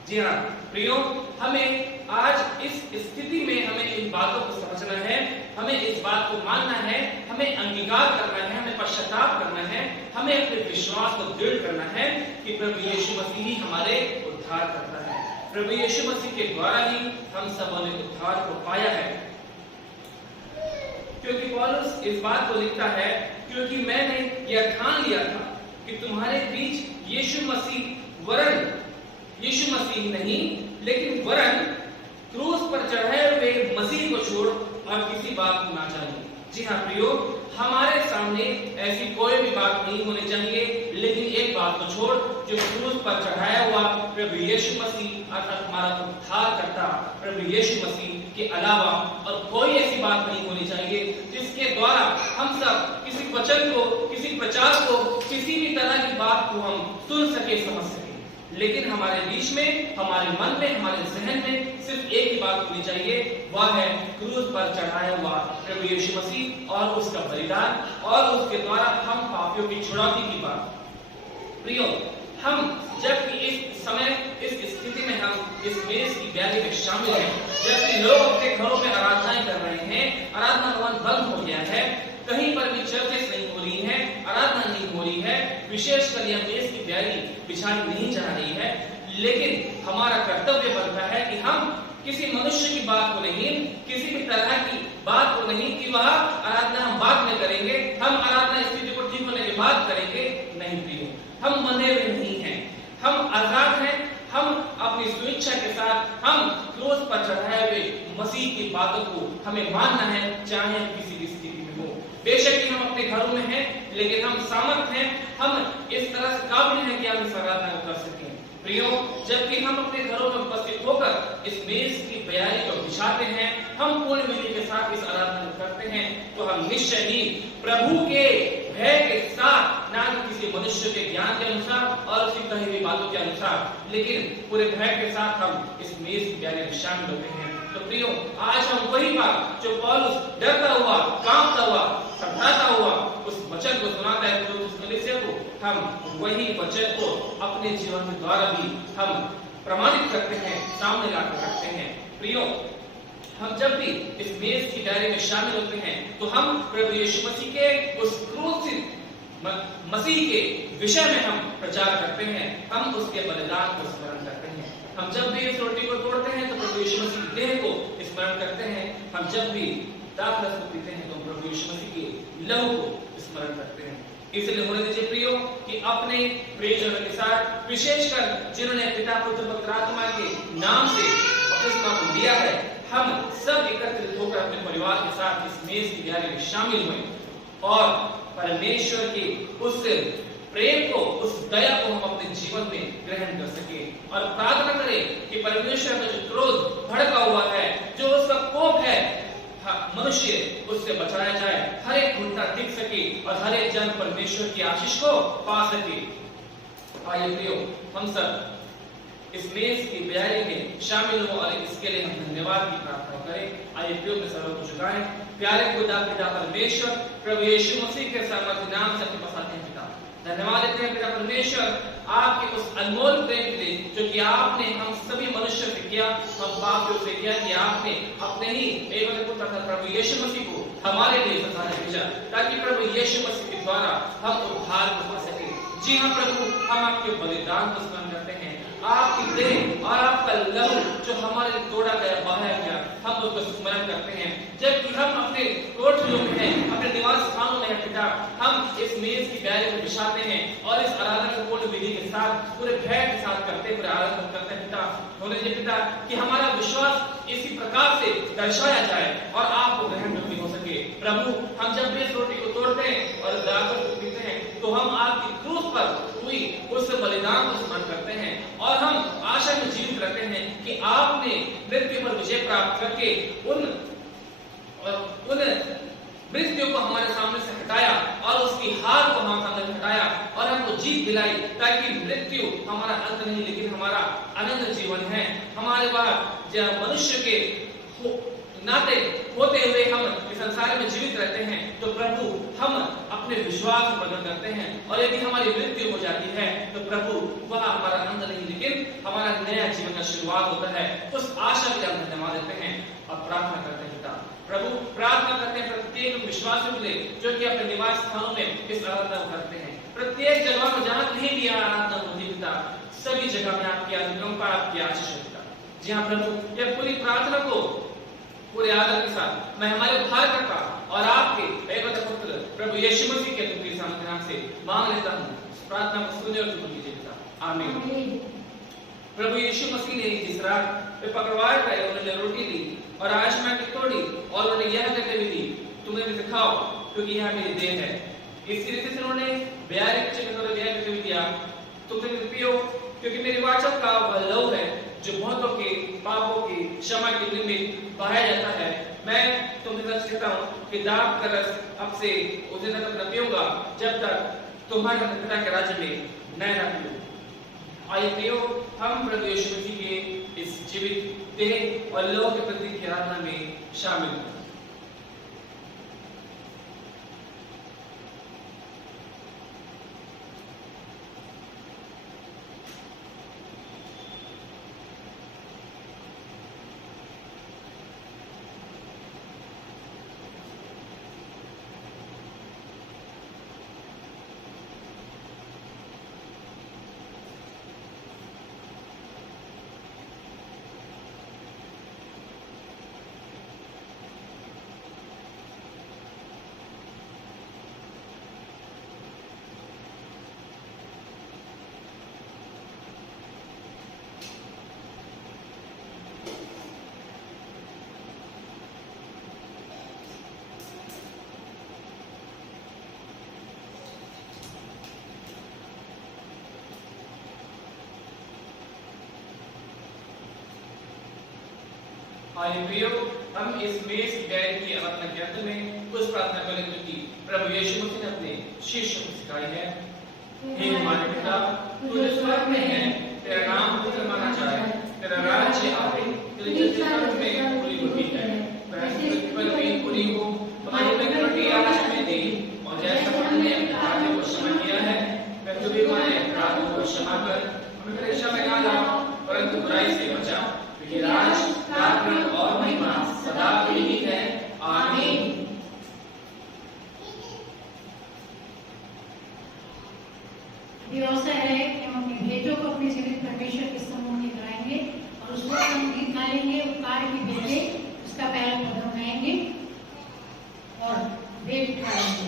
जी हाँ प्रियो, हमें आज इस स्थिति में हमें इन बातों को समझना है, हमें इस बात को मानना है, हमें अंगीकार करना है, हमें पश्चाताप करना है, हमें अपने विश्वास को दृढ़ करना है कि प्रभु यीशु मसीह ही हमारे उद्धार करता है। प्रभु यीशु मसीह के द्वारा ही हम सबों ने उद्धार को पाया है। क्योंकि पौलुस इस बात को लिखता है, क्योंकि मैंने यह ठान लिया था कि तुम्हारे बीच यीशु मसीह वरन यीशु मसीह नहीं लेकिन वरन क्रूस पर चढ़ाए हुए मसीह को छोड़ और किसी बात को ना जानो। जी हाँ प्रियो, हमारे सामने ऐसी कोई भी बात नहीं होनी चाहिए, लेकिन एक बात को छोड़, जो क्रूस पर चढ़ाया हुआ प्रभु यीशु मसीह अर्थात हमारा उद्धार करता प्रभु यीशु मसीह के अलावा और कोई ऐसी बात नहीं होनी चाहिए जिसके द्वारा हम सब किसी वचन को, किसी प्रचार को, किसी भी तरह की बात को हम सुन सके, समझ सके। लेकिन हमारे बीच में, हमारे मन में, हमारे जहन में सिर्फ एक ही बात होनी चाहिए, वह है क्रूस पर चढ़ाया हुआ प्रभु यीशु मसीह और उसका बलिदान और उसके द्वारा हम पापियों की छुड़ौती की बात। प्रियो, हम जबकि इस समय इस स्थिति में हम इस मेज की बैली में शामिल हैं, जबकि लोग अपने घरों में आराधनाएं कर रहे हैं, आराधना भवन बंद हो गया है, कहीं पर भी चर्चेस नहीं हो रही है, आराधना नहीं हो रही है, विशेषकर यह मेज की बैली बिछाई नहीं जा रही है, लेकिन हमारा कर्तव्य बनता है कि हम किसी मनुष्य की बात को नहीं, किसी भी तरह की बात को नहीं कि वह आराधना हम बाद में करेंगे, हम आराधना स्थिति को ठीक होने के बाद करेंगे। नहीं प्रियो, हम बंधे हुए नहीं हैं, हम आजाद हैं, हम अपनी स्वेच्छा के साथ हम क्रूस पर चढ़ाए हुए मसीह की बातों को हमें मानना है, चाहे हम किसी भी स्थिति में हो। बेशक ही हम अपने घरों में हैं, लेकिन हम सामर्थ हैं, हम इस तरह से काबिल हैं कि हम इस आराधना को कर सकें। प्रियो, जबकि हम अपने घरों में उपस्थित होकर इस मेज की बयानी को बिछाते हैं, हम पूर्ण विधि के साथ इस आराधना को करते हैं, तो हम निश्चय ही प्रभु के भय के साथ, ना कि किसी मनुष्य के ज्ञान के अनुसार और उसकी कही हुई बातों के अनुसार, लेकिन पूरे भय के साथ हम इस मेज की बयानी में शामिल होते हैं। तो प्रियो, आज हम वही बात जो पौलुस डरता हुआ, कांपता हुआ, घबराता हुआ उस वचन को सुनाता है कुरिन्थुस कलीसिया को, हम वही वचन को अपने जीवन के द्वारा भी हम प्रमाणित करते हैं, सामने लाकर रखते हैं। प्रियो, हम जब भी इस मेज की डायरी में शामिल होते हैं तो हम प्रभु यीशु मसीह के उस क्रूसित मसीह के विषय में हम प्रचार करते हैं, हम उसके बलिदान को स्मरण करते हैं। हम जब भी इस रोटी को तोड़ते हैं तो प्रभु यीशु मसीह की देह को स्मरण करते हैं। हम जब भी दाख रस को पीते हैं तो प्रभु यीशु मसीह के लहू को स्मरण करते हैं। इसलिए होने दीजिए प्रियो कि अपने प्रियजनों के साथ, विशेषकर जिन्होंने पिता पुत्र पवित्र आत्मा के नाम से बपतिस्मा को लिया है, हम सब एकत्रित होकर अपने परिवार के साथ इस मेज की तैयारी में शामिल हुए और परमेश्वर की उस प्रेम को, उस दया को हम अपने जीवन में ग्रहण कर सके और प्रार्थना करें कि परमेश्वर का जो क्रोध भड़का हुआ है, जो उसका कोप है, मनुष्य उससे बचाया जाए, हर एक घुटना टिक सके और हर एक जन परमेश्वर की आशीष को पा सके। आइए प्रियो, हम सब इस मेज की तैयारी में शामिल हो और इसके लिए हम धन्यवाद की प्रार्थना करें। आइए प्रियो में सर्व को झुकाएं। प्यारे खुदा पिता परमेश्वर, प्रभु यीशु मसीह के सामर्थ्य नाम से अपने पास आते हैं पिता। धन्यवाद देते हैं पिता परमेश्वर आपके उस अनमोल प्रेम के लिए जो कि आपने हम सभी मनुष्य से किया, हम पापियों से किया, कि आपने अपने ही एकमात्र पुत्र प्रभु यीशु मसीह को हमारे लिए संसार में भेजा ताकि प्रभु यीशु मसीह के द्वारा हम उद्धार को पा सके। जी हाँ प्रभु, हम आपके बलिदान को स्मरण करते हैं, आपकी देह और आपका लहू जो हमारे लिए तोड़ा गया, बहाया गया, हम उसको स्मरण करते हैं। जबकि हम अपने कोठरियों में हैं, अपने निवास स्थानों में हैं पिता, हम इस मेज की तैयारी को बिछाते हैं और इस आराधना को पूर्ण विधि के साथ, पूरे भय के साथ करते, पूरे आराधना करते हैं पिता। होने दीजिए पिता कि हमारा विश्वास इसी प्रकार से दर्शाया जाए और आपको ग्रहण योग्य हो सके। प्रभु, हम जब भी इस रोटी को तोड़ते हैं और दाखल को पीते हैं तो हम आपकी क्रूस पर हुई उस बलिदान को स्मरण करते हैं और हम आशा में जीवित रहते हैं कि आपने मृत्यु पर विजय प्राप्त करके उन मृत्यु को हमारे सामने से हटाया और उसकी हार को हमारे सामने हटाया और हमको जीत दिलाई, ताकि मृत्यु हमारा अंत नहीं लेकिन हमारा अनंत जीवन है। हमारे बाद मनुष्य के नाते होते हुए हम इस संसार में जीवित रहते हैं तो प्रभु हम अपने विश्वास को बदल करते हैं और यदि हमारी मृत्यु हो जाती है तो प्रभु वह हमारा अंत नहीं लेकिन हमारा नया जीवन का शुरुआत होता है। उस आशा के हम धन्यवाद देते हैं और प्रार्थना करते हैं पिता। प्रभु, प्रार्थना करते हैं प्रत्येक विश्वासियों के लिए जो कि अपने निवास स्थानों में इस आराधना को करते हैं, प्रत्येक जगह में जहां कहीं भी आराधना होती है पिता, सभी जगह में आपकी अनुकंपा, आपकी आशीष है पिता। जी हाँ प्रभु, यह पूरी प्रार्थना को पूरे आदर के साथ मैं हमारे उद्धारकर्ता और आपके एकमात्र पुत्र प्रभु यीशु मसीह के तुमके सामने नाम से मांग लेता हूँ। प्रार्थना को सुने और कबूल कीजिए पिता। आमीन। प्रभु यीशु मसीह ने जिस रात वे पकड़वाए गए, उन्होंने रोटी ली और आजमा की तोड़ी और उन्होंने यह कहते हुए दी, तुम्हें भी सिखाओ क्योंकि यह मेरी देह है। इसी रीति से उन्होंने ब्याह कहते हुए दिया, तुम पियो क्योंकि मेरी वाचा का वह लहू है जो बहुतों के पापों की क्षमा के लिए में बहाया जाता है। मैं तुमसे सच कहता हूँ कि दाख का रस अब से उस दिन तक न पीऊंगा जब तक तुम्हारे पिता के राज्य में मैं न पीऊं। आइए प्रियो, हम प्रभु यीशु मसीह के इस जीवित देह और लहू के प्रतीक की आराधना में शामिल हों। आइए प्रियो, हम इस मेज की तैयारी की आराधना के अंत में उस प्रार्थना करें जो कि प्रभु यीशु मसीह ने अपने शिष्यों को सिखाई है। हे हमारे पिता, तू जो स्वर्ग में है, तेरा नाम पवित्र माना जाए, तेरा राज्य आए, तेरी इच्छा स्वर्ग में पूरी होती है, वैसे पृथ्वी पर भी पूरी हो। हमारी रोटी आज हमें दे और जैसा हमने अपराधियों को क्षमा किया है, वैसे भी हमारे अपराधों को क्षमा कर, हमें परीक्षा में न लाओ परंतु बुराई से बचा, क्योंकि राज, राज्य और महिमा सदा तेरी है। आमीन। करेंगे उपकार के बेटे, उसका पहला पद हम गाएंगे और भेंट उठाएंगे।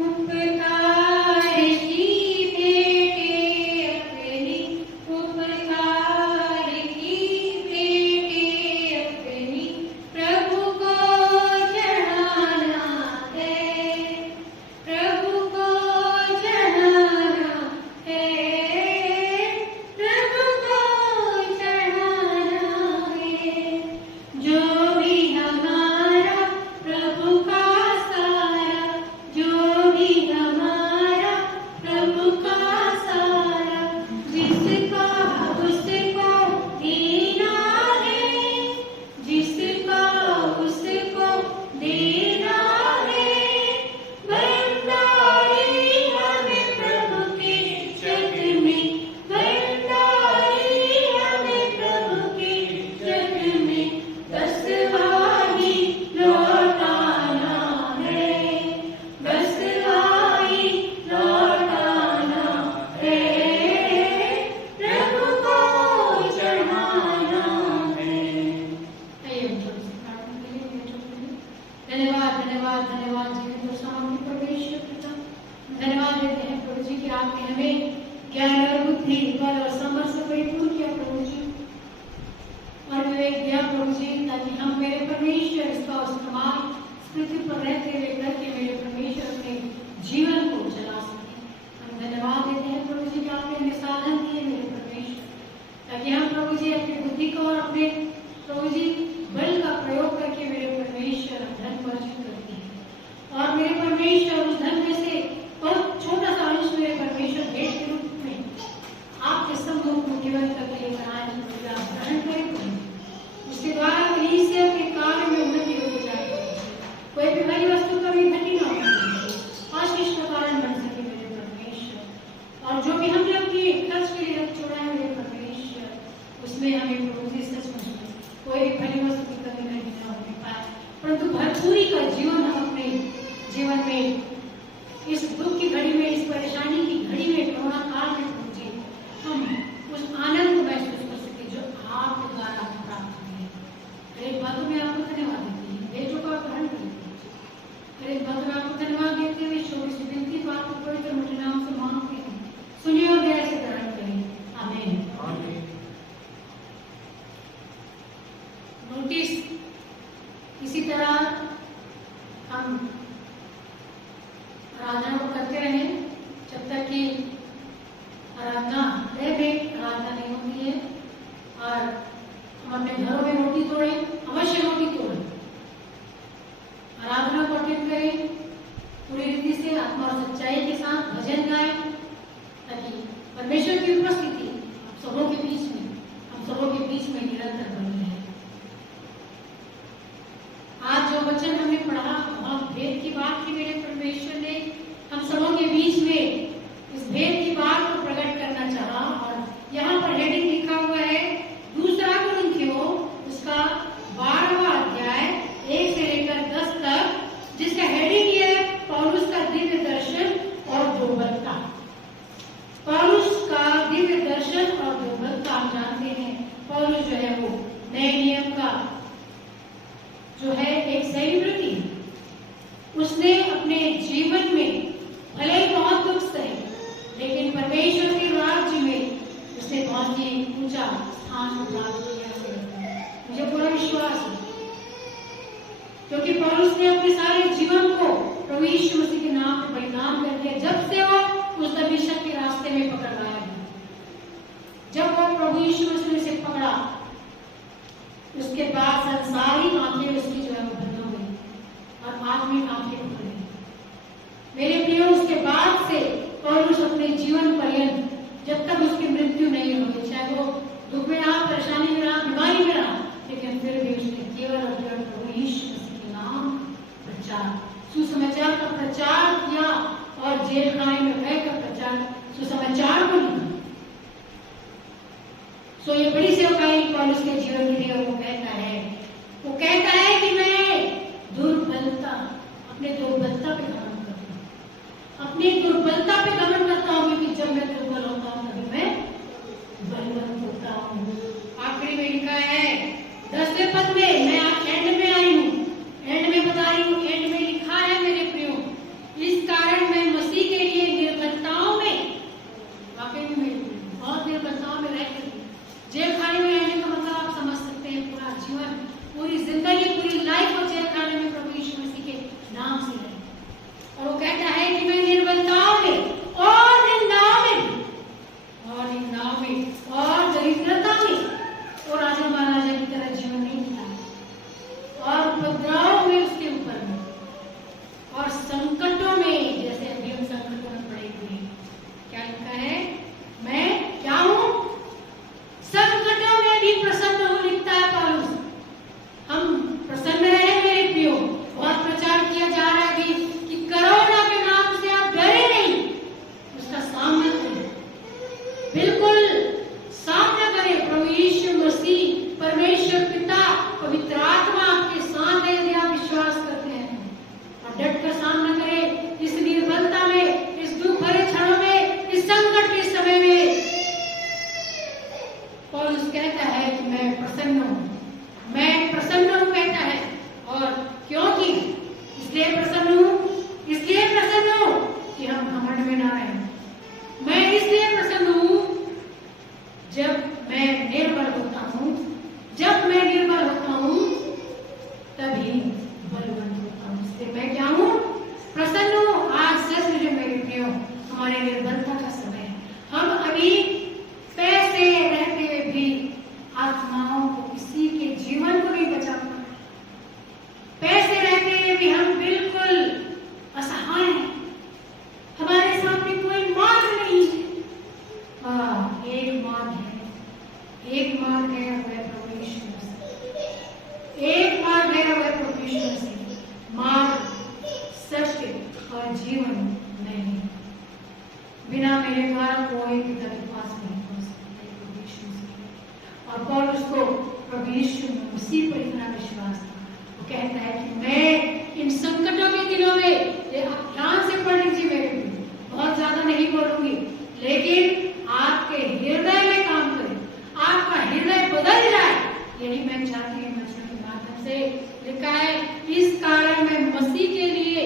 उपकार की बेटे अपनी, उपकार की बेटे अपनी, प्रभु को चढ़ाना है, प्रभु को चढ़ाना है, प्रभु को चढ़ाना है। जो भी हमारा प्रभु का सारा, जो भी हमारा प्रभु का सारा, जिसका उसको देना है, जिसका उसको देना है। भंडारी हमें प्रभु के जग में, भंडारी हमें प्रभु के जग में, दसवाही लौटाना है, दसवाही लौटाना है, प्रभु को चढ़ाना है। आइए हम थोड़ी सी प्रार्थना करेंगे। धन्यवाद धन्यवाद धन्यवाद जीवित और सामर्थ्य परमेश्वर पिता, धन्यवाद देते हैं प्रभु जी कि आपने हमें ज्ञान और बुद्धि, बल और समर्थ से परिपूर्ण किया प्रभु जी, और विवेक दिया प्रभु जी, ताकि हम मेरे परमेश्वर इसका इस्तेमाल पृथ्वी पर रहते हुए करके मेरे परमेश्वर अपने जीवन को चला सके। हम धन्यवाद देते हैं प्रभु जी कि आपने हमें साधन दिए मेरे परमेश्वर, ताकि हम प्रभु जी अपनी बुद्धि को और अपने प्रभु जी बल का प्रयोग करके मेरे परमेश्वर धन को अर्जित करते हैं। और मेरे परमेश्वर उस धन में से बहुत छोटा सा अंश मेरे परमेश्वर भेंट के रूप में आपके सम्मुख को केवल करके लेकर आए आप ग्रहण करें। उसके द्वारा कलीसिया के कार्य में उन्नति हो जाए, कोई भी भारी वस्तु कभी घटी ना हो, आशीष का कारण बन सके मेरे परमेश्वर। और जो भी हमने अपनी खर्च के लिए रख छोड़ा है मेरे परमेश्वर, उसमें हमें प्रभु जी सचमुच कोई भी भारी वस्तु की कमी नहीं होने पाए, परंतु भरपूरी का जीवन हम अपने जीवन में इस दुख की घड़ी में, इस परेशानी की घड़ी में, कोरोना काल में प्रभु जी हम उस आनंद को महसूस कर सके जो आपके द्वारा प्राप्त हुए। हर एक बातों में आपको धन्यवाद देती है, बेटों का ग्रहण करते हैं। हर एक बातों में आपको धन्यवाद देते हुए छोटी सी विनती बात को पवित्र मुझे नाम से मांगते हैं, सुनिए और दया से ग्रहण करें। आमीन। नोटिस इसी तरह हम आराधना को करते रहे जब तक कि आराधना आराधना नहीं होती है, और हम अपने घरों में रोटी तोड़े, अवश्य रोटी तोड़े, आराधना को अटेंड करें पूरी रीति से, आत्मा और सच्चाई के साथ भजन गाएं, ताकि परमेश्वर की उपस्थिति हम सबों के बीच में निरंतर बनी रहे। आज जो वचन हमने पढ़ा बहुत भेद की बात की मेरे परमेश्वर ने हम सबों के बीच में इस भेद की बात को प्रकट करना चाहा। और यहाँ पर हेडिंग लिखा हुआ है 2 कुरिन्थियों उसका 12वां अध्याय 1 से लेकर 10 तक, जिसका हेडिंग ये है पौलुस का दिव्य दर्शन और दुर्बलता। पौलुस का दिव्य दर्शन और दुर्बलता हम जानते हैं। पौलुस जो है वो नए नियम का जो है एक सेलिब्रिटी, उसने अपने जीवन में भले ही बहुत दुख सहे, लेकिन परमेश्वर के राज्य में उसने बहुत ही ऊंचा स्थान प्राप्त किया। मुझे पूरा विश्वास है, क्योंकि पौलुस ने अपने सारे जीवन को प्रभु यीशु मसीह के नाम पर बलिदान कर दिया। जब से वो उस दमिश्क के रास्ते में पकड़ लाया, जब वो प्रभु यीशु मसीह से पकड़ा, उसके बाद संसारी आंखें उसकी जो है वो बंद हो गई और आत्मिक आंखें खुल गई। मेरे प्रियो, उसके बाद से पौलुस अपने जीवन पर्यंत, जब तक उसकी मृत्यु नहीं हुई, चाहे वो दुख में रहा, परेशानी में रहा, बीमारी में रहा, लेकिन फिर भी उसने केवल और केवल प्रभु यीशु मसीह के नाम प्रचार, सुसमाचार का प्रचार किया और जेल खाने में रहकर प्रचार सुसमाचार को लिखा। सो ये बड़ी सेवकाई पौलुस के जीवन के लिए वो कहता है कि मैं दुर्बलता, अपने दुर्बलता पे घमंड करता हूँ, अपनी दुर्बलता पे घमंड करता हूँ, क्योंकि जब मैं दुर्बल होता हूँ तभी मैं बलवान होता हूँ। आखिरी में लिखा है है वह परमेश्वर से, मार्ग, सत्य और जीवन नहीं। बिना मेरे द्वारा कोई पिता के पास नहीं पहुंच सकता परमेश्वर से। और पौलुस को प्रभु यीशु मसीह पर इतना विश्वास था, वो कहता है कि मैं इन संकटों के दिनों में, ये आप ध्यान से पढ़ लीजिए मेरे लिए, बहुत ज्यादा नहीं बोलूंगी, लेकिन आपके हृदय में काम करे, आपका हृदय बदल जाए, यही मैं चाहती हूँ। वचन के माध्यम से लिखा है, इस कारण मैं मसीह के लिए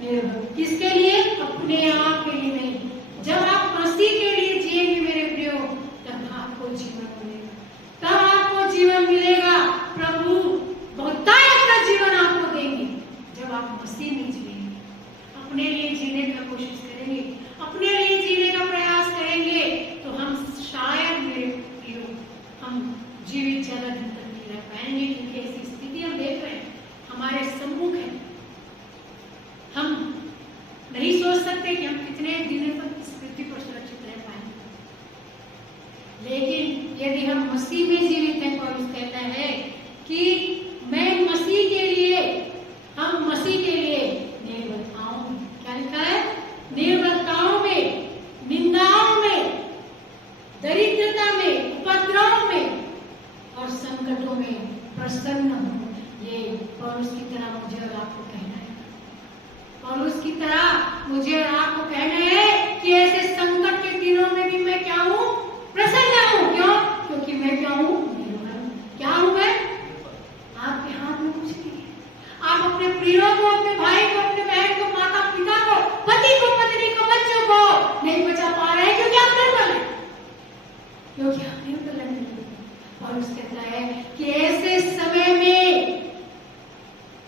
निर्भर। किसके लिए? अपने आप के लिए नहीं। जब आप मसीह के लिए जिएंगे मेरे प्रियो, तब आपको जीवन मिलेगा, तब आपको जीवन मिलेगा। प्रभु बहुतायत का जीवन आपको देंगे जब आप मसीह में जिएंगे। अपने लिए जीने का कोशिश करेंगे, अपने लिए जीने का प्रयास करेंगे, तो हम शायद मेरे प्रियो हम जीवित ज्यादा दिन तक नहीं रह पाएंगे, क्योंकि ऐसी स्थिति हम देख रहे हैं हमारे सम्मुख है। हम नहीं सोच सकते कि हम कितने दिनों तक इस पृथ्वी पर सुरक्षित रह पाएंगे, लेकिन यदि हम मसीह में जीवित हैं, पौलुस कहता है कि मैं मसीह के लिए, हम मसीह के लिए निर्बलताओं में, क्या लिखा है? निर्बलताओं में, निंदाओं में, दरिद्रता में, उपद्रव में और संकटों में प्रसन्न हूं। ये पौलुस की तरह मुझे और आपको कहना है, पौलुस की तरह मुझे और आपको कहना है कि ऐसे संकट के दिनों में भी मैं क्या हूं? प्रसन्न हूं। क्यों? क्योंकि मैं क्या हूं? निर्बल। क्या हूं मैं? आपके हाथ में कुछ नहीं है। आप अपने प्रियों को, अपने भाई को, अपने बहन को, माता पिता को, पति को, पत्नी को, बच्चों को नहीं बचा पा रहे हैं, क्योंकि आप निर्बल हैं, क्योंकि आप निर्बल हैं। पौलुस कहता है कि ऐसे समय में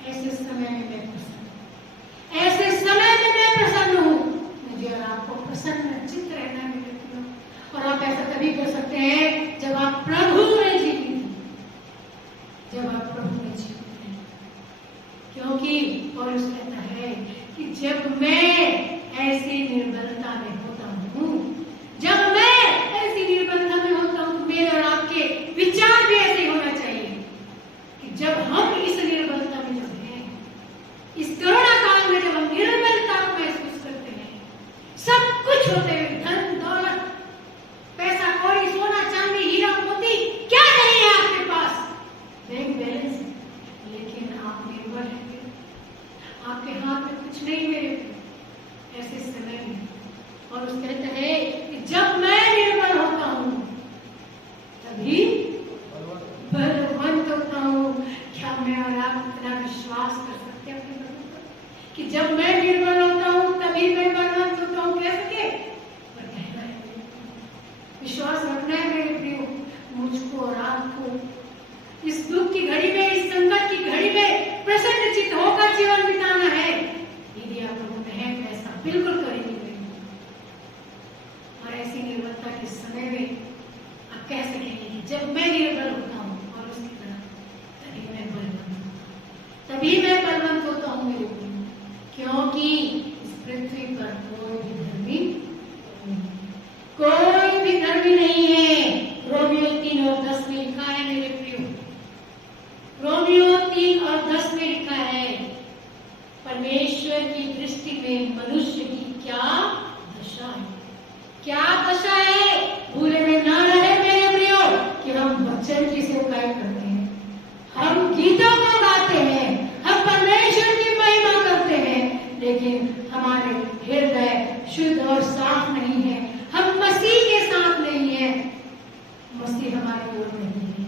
मैं प्रसन्न, ऐसे समय में मैं प्रसन्न हूं। मुझे और आपको प्रसन्न चित्त रहना है मेरे प्रियो, और आप ऐसा तभी कर सकते हैं जब आप प्रभु में जीवित हैं, जब आप प्रभु में जीवित हैं। क्योंकि पौलुस कहता है कि जब मैं ऐसी निर्बलता में होता हूं, जब मैं ऐसी निर्बलता में होता हूं, मेरे और आपके विचार भी ऐसे होना चाहिए कि जब हम इस निर्बलता में जब हैं, इस कोरोना काल में जब हम निर्बलता को महसूस करते हैं, सब कुछ होते हुए, धन दौलत, पैसा कौड़ी, सोना चांदी, हीरा मोती, क्या नहीं है आपके पास, बैंक बैलेंस, लेकिन आप निर्बल हैं, आपके हाथ में कुछ नहीं मेरे। ऐसे समय में और उस कहता है कि जब मैं निर्बल होता हूं तभी बलवंत होता हूं। क्या मैं और आप इतना विश्वास कर सकते हैं अपने प्रभु पर कि जब मैं निर्बल होता हूं तभी मैं बलवंत होता हूं? कह सके पर कहना है, विश्वास रखना है मेरे प्रियो, मुझको और आपको इस दुख की घड़ी में, इस संकट की घड़ी में प्रसन्न चित्त होकर जीवन बिताना है। यदि आप लोग कहें तो ऐसा बिल्कुल करेंगे। और ऐसी निर्बलता के समय में आप कह सकेंगे कि जब मैं निर्बल होता हूं और उसकी तरह, तभी मैं बलवंत होता हूं, तभी मैं बलवंत होता हूं मेरे प्रियो, क्योंकि इस पृथ्वी पर कोई भी धर्मी नहीं है। रोमियो 3 और 10 में लिखा है मेरे प्रियो, रोमियो 3 और 10 में लिखा है, परमेश्वर की दृष्टि में मनुष्य की क्या दशा है, क्या दशा है। भूले में ना रहे मेरे प्रियो कि हम वचन की सेवकाई करते हैं, हम गीतों को गाते हैं, हम परमेश्वर की महिमा करते हैं, लेकिन हमारे हृदय शुद्ध और साफ नहीं है, हम मसीह के साथ नहीं है, मसीह हमारी ओर नहीं है,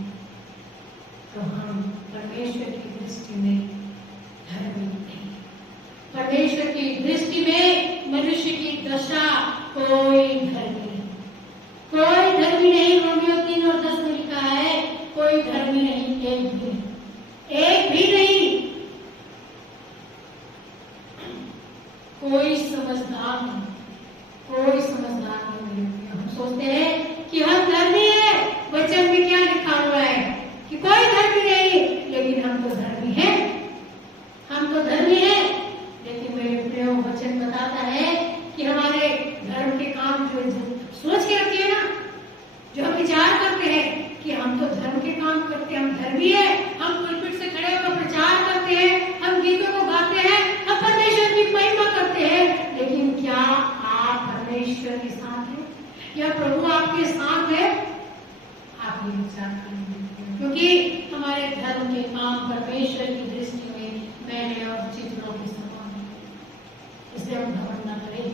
तो हम परमेश्वर की दृष्टि में धर्मी नहीं। परमेश्वर की दृष्टि में मनुष्य की दशा कोई धर्मी नहीं, कोई धर्मी नहीं। रोमियो 3 और 10 में लिखा है, कोई धर्मी नहीं, एक भी नहीं, एक भी नहीं, कोई समझदार नहीं, कोई समझदार नहीं। हम सोचते हैं कि हम धर्मी है, वचन में क्या लिखा हुआ है कि कोई धर्मी नहीं, लेकिन हम तो धर्मी हैं, हम तो धर्मी हैं। लेकिन मेरे प्रिय वचन बताता है कि हमारे धर्म के काम जो सोच के रखिए ना, जो हम विचार करते हैं कि हम तो धर्म के काम करते हैं, हम धर्मी है, हम पुलपिट से खड़े होकर प्रचार या प्रभु आपके साथ है, आप ये विचार करेंगे, क्योंकि हमारे धर्म के काम परमेश्वर की दृष्टि में मैंने और चित्रों के समान है। इसलिए हम घमंड न करें,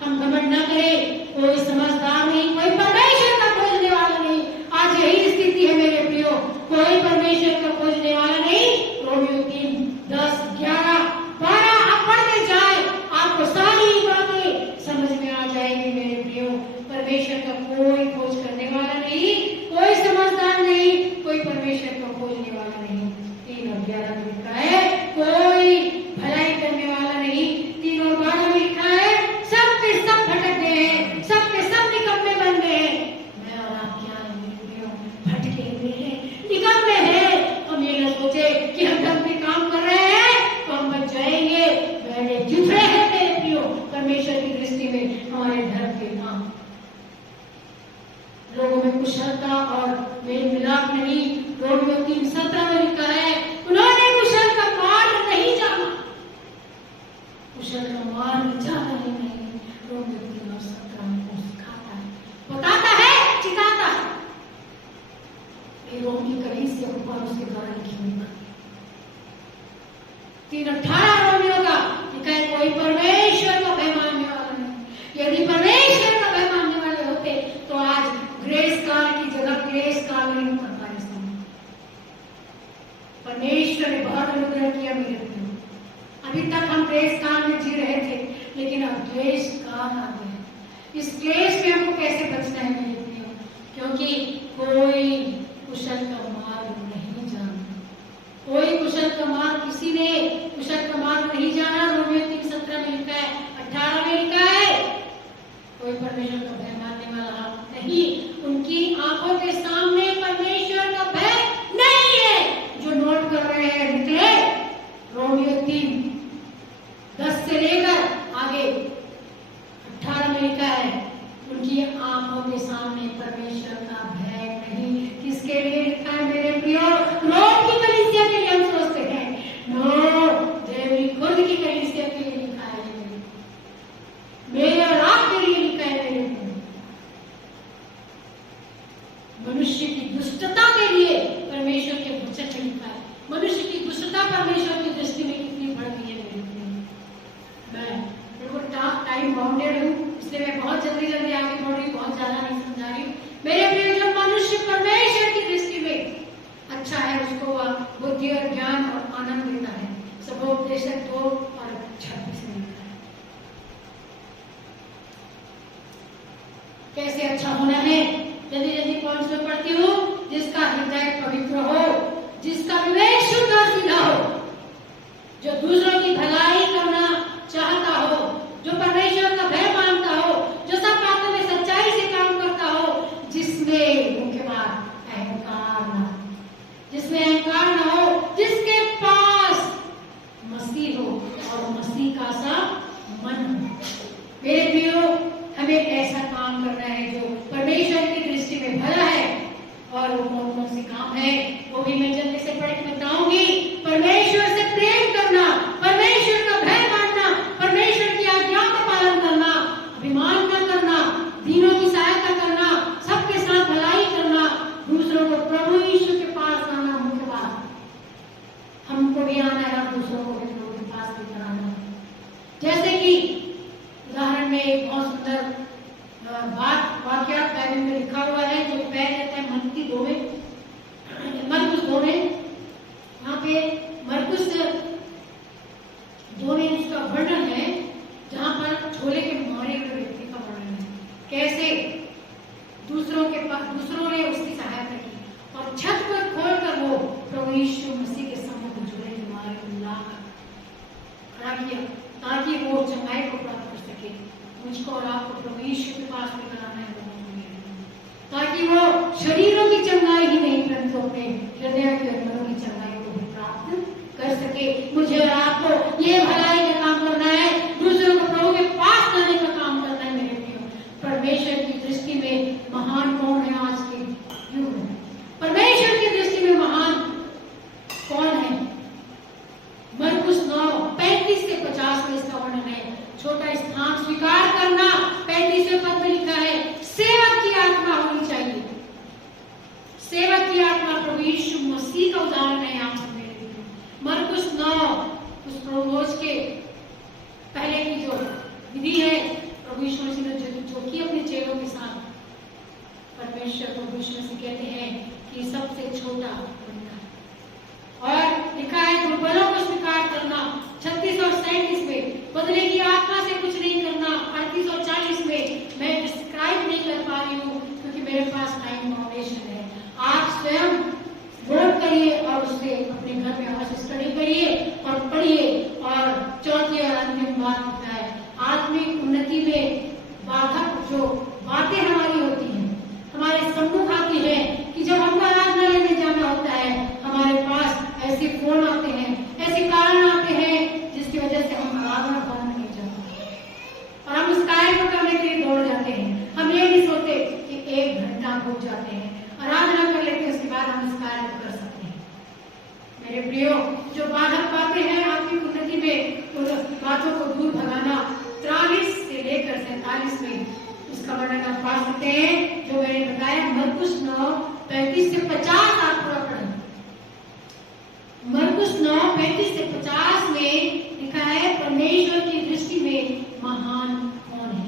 हम घमंड न करें। कोई समझदार नहीं, कोई परमेश्वर का खोजने वाला नहीं। आज यही स्थिति है मेरे प्रियो, कोई परमेश्वर का खोजने वाला नहीं। रोमियो 3:10-11 12 आप पढ़ते जाए, आपको सारी बातें समझ में आ जाएगी मेरे प्रियो। परमेश्वर का कोई खोज करने वाला नहीं, कोई समझदार नहीं, कोई परमेश्वर को खोजने वाला नहीं। 3:11 में लिखा है कोई भलाई करने वाला नहीं। 3:12 में लिखा है सबके सब भटक गए हैं, सबके सब निकम्मे बन गए हैं। मैं और आप क्या है मेरे प्रियो? भटके हुए हैं, निकम्मे हैं। हम ये न सोचे कि हम धर्म के काम कर रहे हैं तो हम बच जाएंगे। मैंने जुट रहे हैं मेरे प्रियो परमेश्वर की दृष्टि में हमारे धर्म के काम। लोगों में कुशलता और मेल मिलाप नहीं। रोमियो 3:17 में लिखा है उन्होंने कुशल का मार्ग नहीं जाना, कुशल का मार्ग जाना ही नहीं। रोमियो 3:17 में सिखाता है, बताता है, चिताता है। ये रोम की कलीसिया के ऊपर उसके द्वारा लिखी हुई 3:18 रोमियो का लिखा है कोई परमेश्वर का भय मानने वाला नहीं। यदि परमेश्वर का भय मानने वाले होते तो आज ग्रेस काल की जगह ग्रेस काल नहीं पड़ता है। परमेश्वर ने बहुत अनुग्रह किया मेरे प्रियो। अभी तक हम क्लेश काल में जी रहे थे, लेकिन अब क्लेश काल आ गया। इस क्लेश में हमको कैसे बचना है मेरे प्रियो? क्योंकि कोई कुशल का मार्ग नहीं जाना, कोई कुशल का मार्ग, किसी ने कुशल का मार्ग नहीं जाना। रोमियो 3:17 में लिखा है, 18 में लिखा है कोई परमेश्वर का भय मानने वाला नहीं। उनकी आंखों के सामने परमेश्वर का भय नहीं है। जो नोट कर रहे हैं निकले, रोमियो 3:10 से लेकर आगे 18 में लिखा है उनकी आंखों के सामने परमेश्वर का भय नहीं। किसके लिए लिखा है मेरे प्रियो? रोम की कलीसिया के लिए हम सोचते हैं, नो, देवरी खुद की कलीसिया के लिए लिखा है, मेरे और आपके लिए लिखा है मेरे प्रियो। मनुष्य की दुष्टता के लिए परमेश्वर के वचन में लिखा है। मनुष्य की दुष्टता परमेश्वर की दृष्टि में कितनी बढ़ गई है मेरे प्रियो। मैं बिल्कुल टाइम बाउंडेड हूँ, इसलिए मैं बहुत जल्दी आगे बढ़ रही हूँ, बहुत ज्यादा नहीं समझा रही हूँ मेरे प्रियो। जब मनुष्य परमेश्वर की दृष्टि में अच्छा है, उसको वह बुद्धि और ज्ञान और आनंद देता है। सबोपदेशक 2:26 में लिखा है कैसे अच्छा होना है। जल्दी जल्दी पॉइंट्स में पढ़ती हूँ। जिसका हृदय पवित्र हो, जिसका विवेक शुद्ध और सीधा हो, जो दूसरों की भलाई करना चाहता हो, जो परमेश्वर का भय मानता हो, जो सब बातों में सच्चाई से काम करता हो, जिसमें मुख्य बात अहंकार ना हो, जिसमें अहंकार ना हो, जिसके पास मसीह हो और मसीह का सा मन हो। मेरे प्रियो, हमें ऐसा काम करना है जो परमेश्वर की दृष्टि में भला है। और वो कौन कौन से काम है वो भी मैं जल्दी से पढ़ के बताऊंगी। परमेश्वर से प्रेम करना, परमेश्वर का भय मानना, परमेश्वर की आज्ञाओं का पालन करना, अभिमान न करना, दीनों की सहायता करना, सबके साथ भलाई करना, दूसरों को प्रभु यीशु के पास लाना। मुख्य बात हमको भी आना है, दूसरों को भी प्रभु के पास लेकर आना। जैसे कि उदाहरण में एक बहुत सुंदर वाक्य बाइबल में लिखा हुआ है जो कह देते हैं मरकुस 2 में, वहाँ पे मरकुस 2 में उसका वर्णन है जहाँ पर छोले के मारे हुए व्यक्ति का वर्णन है। कैसे दूसरों ने उसकी सहायता की और छत पर खोलकर वो प्रभु यीशु मसीह के सामने को झूले के मारे लाकर खड़ा किया ताकि वो चंगाई को प्राप्त कर सके। मुझको और आपको प्रभु यीशु के पास लेकर आना है, ताकि वो शरीरों की चंगाई ही नहीं परंतु अपने हृदय के अंदरों की चंगाई को भी प्राप्त कर सके। मुझे और आपको ये भलाई का काम करना है, दूसरों को प्रभु के पास लाने का काम करना है मेरे प्रियो। परमेश्वर की दृष्टि में महान कौन है आज के युग में? परमेश्वर की दृष्टि में महान कौन है? मरकुस 9:35 से 50 में इसका वर्णन है। छोटा स्थान स्वीकार करना, 35वें पद में लिखा है सेवक उसी का उदाहरण है यहाँ पर मेरे लिए। मरकुस 9 उस प्रभुभोज के पहले की जो विधि है, प्रभु यीशु मसीह ने जो की अपने चेलों के साथ, परमेश्वर प्रभु यीशु मसीह कहते हैं कि सबसे छोटा बनना है। और लिखा है दुर्बलों को स्वीकार करना। 36 और 37 में बदले की आत्मा से कुछ नहीं करना। 38 और 40 में मैं डिस्क्राइब नहीं कर पा रही हूँ क्योंकि मेरे पास टाइम फाउंडेशन है। आप स्वयं वोट करिए और उससे अपने घर में अवश्य स्टडी करिए और पढ़िए। और चौथी और अंतिम बात होता है आत्मिक उन्नति में बाधक जो बातें हमारी होती हैं, हमारे सम्मुख आती है कि जब हमको आराधनालय में जाना होता है, हमारे पास ऐसे फोन आते हैं, ऐसे कारण आते हैं जिसकी वजह से हम आराधना भवन में नहीं जाते और हम उस कार्य को करने के लिए दौड़ जाते हैं। हम ये नहीं सोचते कि 1 घंटा हो जाते हैं, आराधना कर लेते हैं, उसके बाद हम इस कार्य को कर सकते हैं। मेरे प्रियो, जो बाधक बातें हैं आत्मिक उन्नति में, उन बातों को दूर भगाना 43 से लेकर 47 में उसका वर्णन आप पढ़ सकते हैं जो मैंने बताया। मरकुस 9 35 से 50 आप पूरा पढ़ें। मरकुस 9 35 से 50 में लिखा है परमेश्वर की दृष्टि में महान कौन है।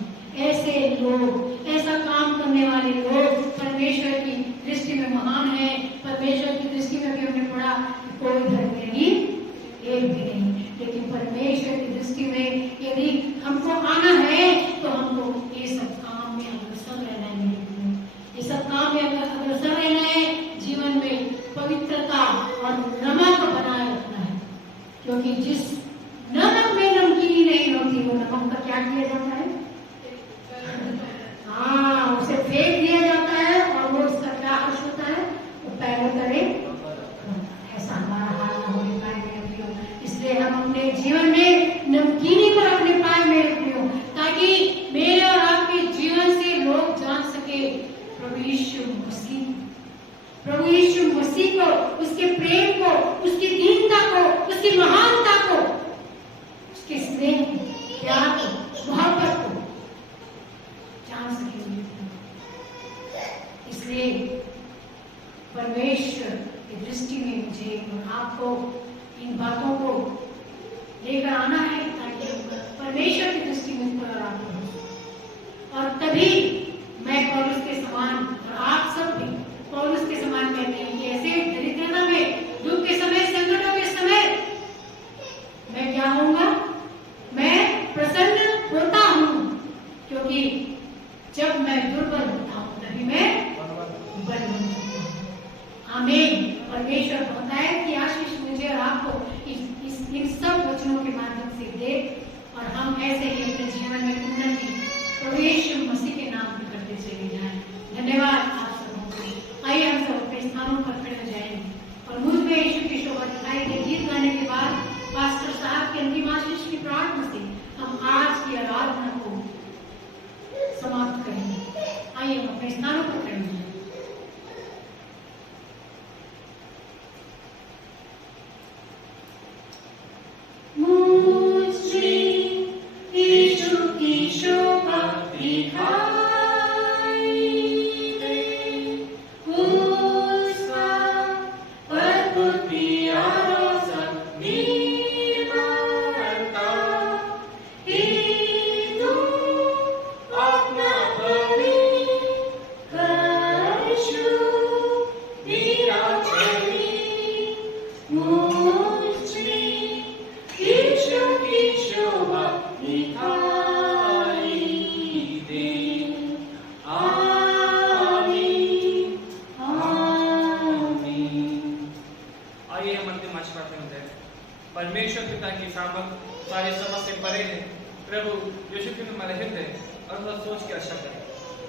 ऐसे लोग, ऐसा काम करने वाले लोग परमेश्वर की दृष्टि में महान है। परमेश्वर की दृष्टि में भी हमने पढ़ा कोई धर्मी नहीं, एक भी नहीं, लेकिन परमेश्वर की दृष्टि में यदि हमको आना है तो हमको ये सब काम में अग्रसर रहना है। ये सब काम में अग्रसर रहना है, जीवन में पवित्रता और नमक बनाए रखना है। क्योंकि जिस नमक में नमकीनी नहीं होती वो नमक का क्या किया जाता है? हाँ, उसे फेंक दिया जाता है और वो उसका क्या अर्थ होता है? वो पैरों तले। ऐसा हमारा हाल ना होने पाए मेरे प्रियो। इसलिए हम अपने जीवन में नमकीनी को रखने पाए मेरे प्रियो, ताकि मेरे और आपके जीवन से लोग जान सके प्रभु यीशु मसीह को, उसके प्रेम को, उसकी दीनता को, उसकी महानता को, उसके स्नेह को, प्यार को, मोहब्बत को जान सके। इसलिए परमेश्वर की दृष्टि में मुझे और आपको इन बातों को लेकर आना है ताकि परमेश्वर की दृष्टि में आप हो। और तभी मैं पौलुस के समान और आप सब भी पौलुस के समान कहते हैं कि ऐसे दरिद्रता में, दुख के समय, संकटों के समय मैं क्या होऊंगा? मैं प्रसन्न होता हूँ, क्योंकि जब मैं दुर्बल होता हूँ तभी मैं बल बन सकता हूँ। आमीन। परमेश्वर कहता है कि आशीष मुझे और आपको इन सब वचनों के माध्यम से दे और हम ऐसे ही अपने जीवन में उन्नति प्रभु यीशु मसीह के नाम पे करते चले जाएं। धन्यवाद आप सबों को। आइए हम सब अपने स्थानों पर खड़े हो जाएंगे और मुझ में यीशु की शोभा दिखाई दे। गीत गाने के बाद पास्टर साहब के अंतिम आशीष की प्रार्थना से हम आज की आराधना को समाप्त करेंगे। आइए हम अपने स्थानों पर खड़े हो जाएं। परमेश्वर पिता की सामर्थ सारी समझ से परे है। प्रभु यीशु की हमारे हृदय और सोच की आशा करें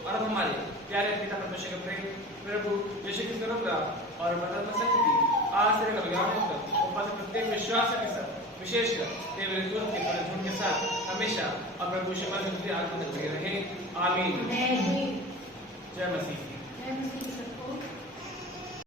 और अब हमारे प्यारे पिता परमेश्वर के प्रेम, प्रभु यीशु की अनुग्रह और मदद शक्ति आज से कल्याण होकर ऊपर से प्रत्येक विश्वास के साथ विशेषकर केवल दूत के पूरे झुंड के साथ हमेशा और प्रभु यीशु मसीह की आत्मा में लगे रहे। आमीन। जय मसीह।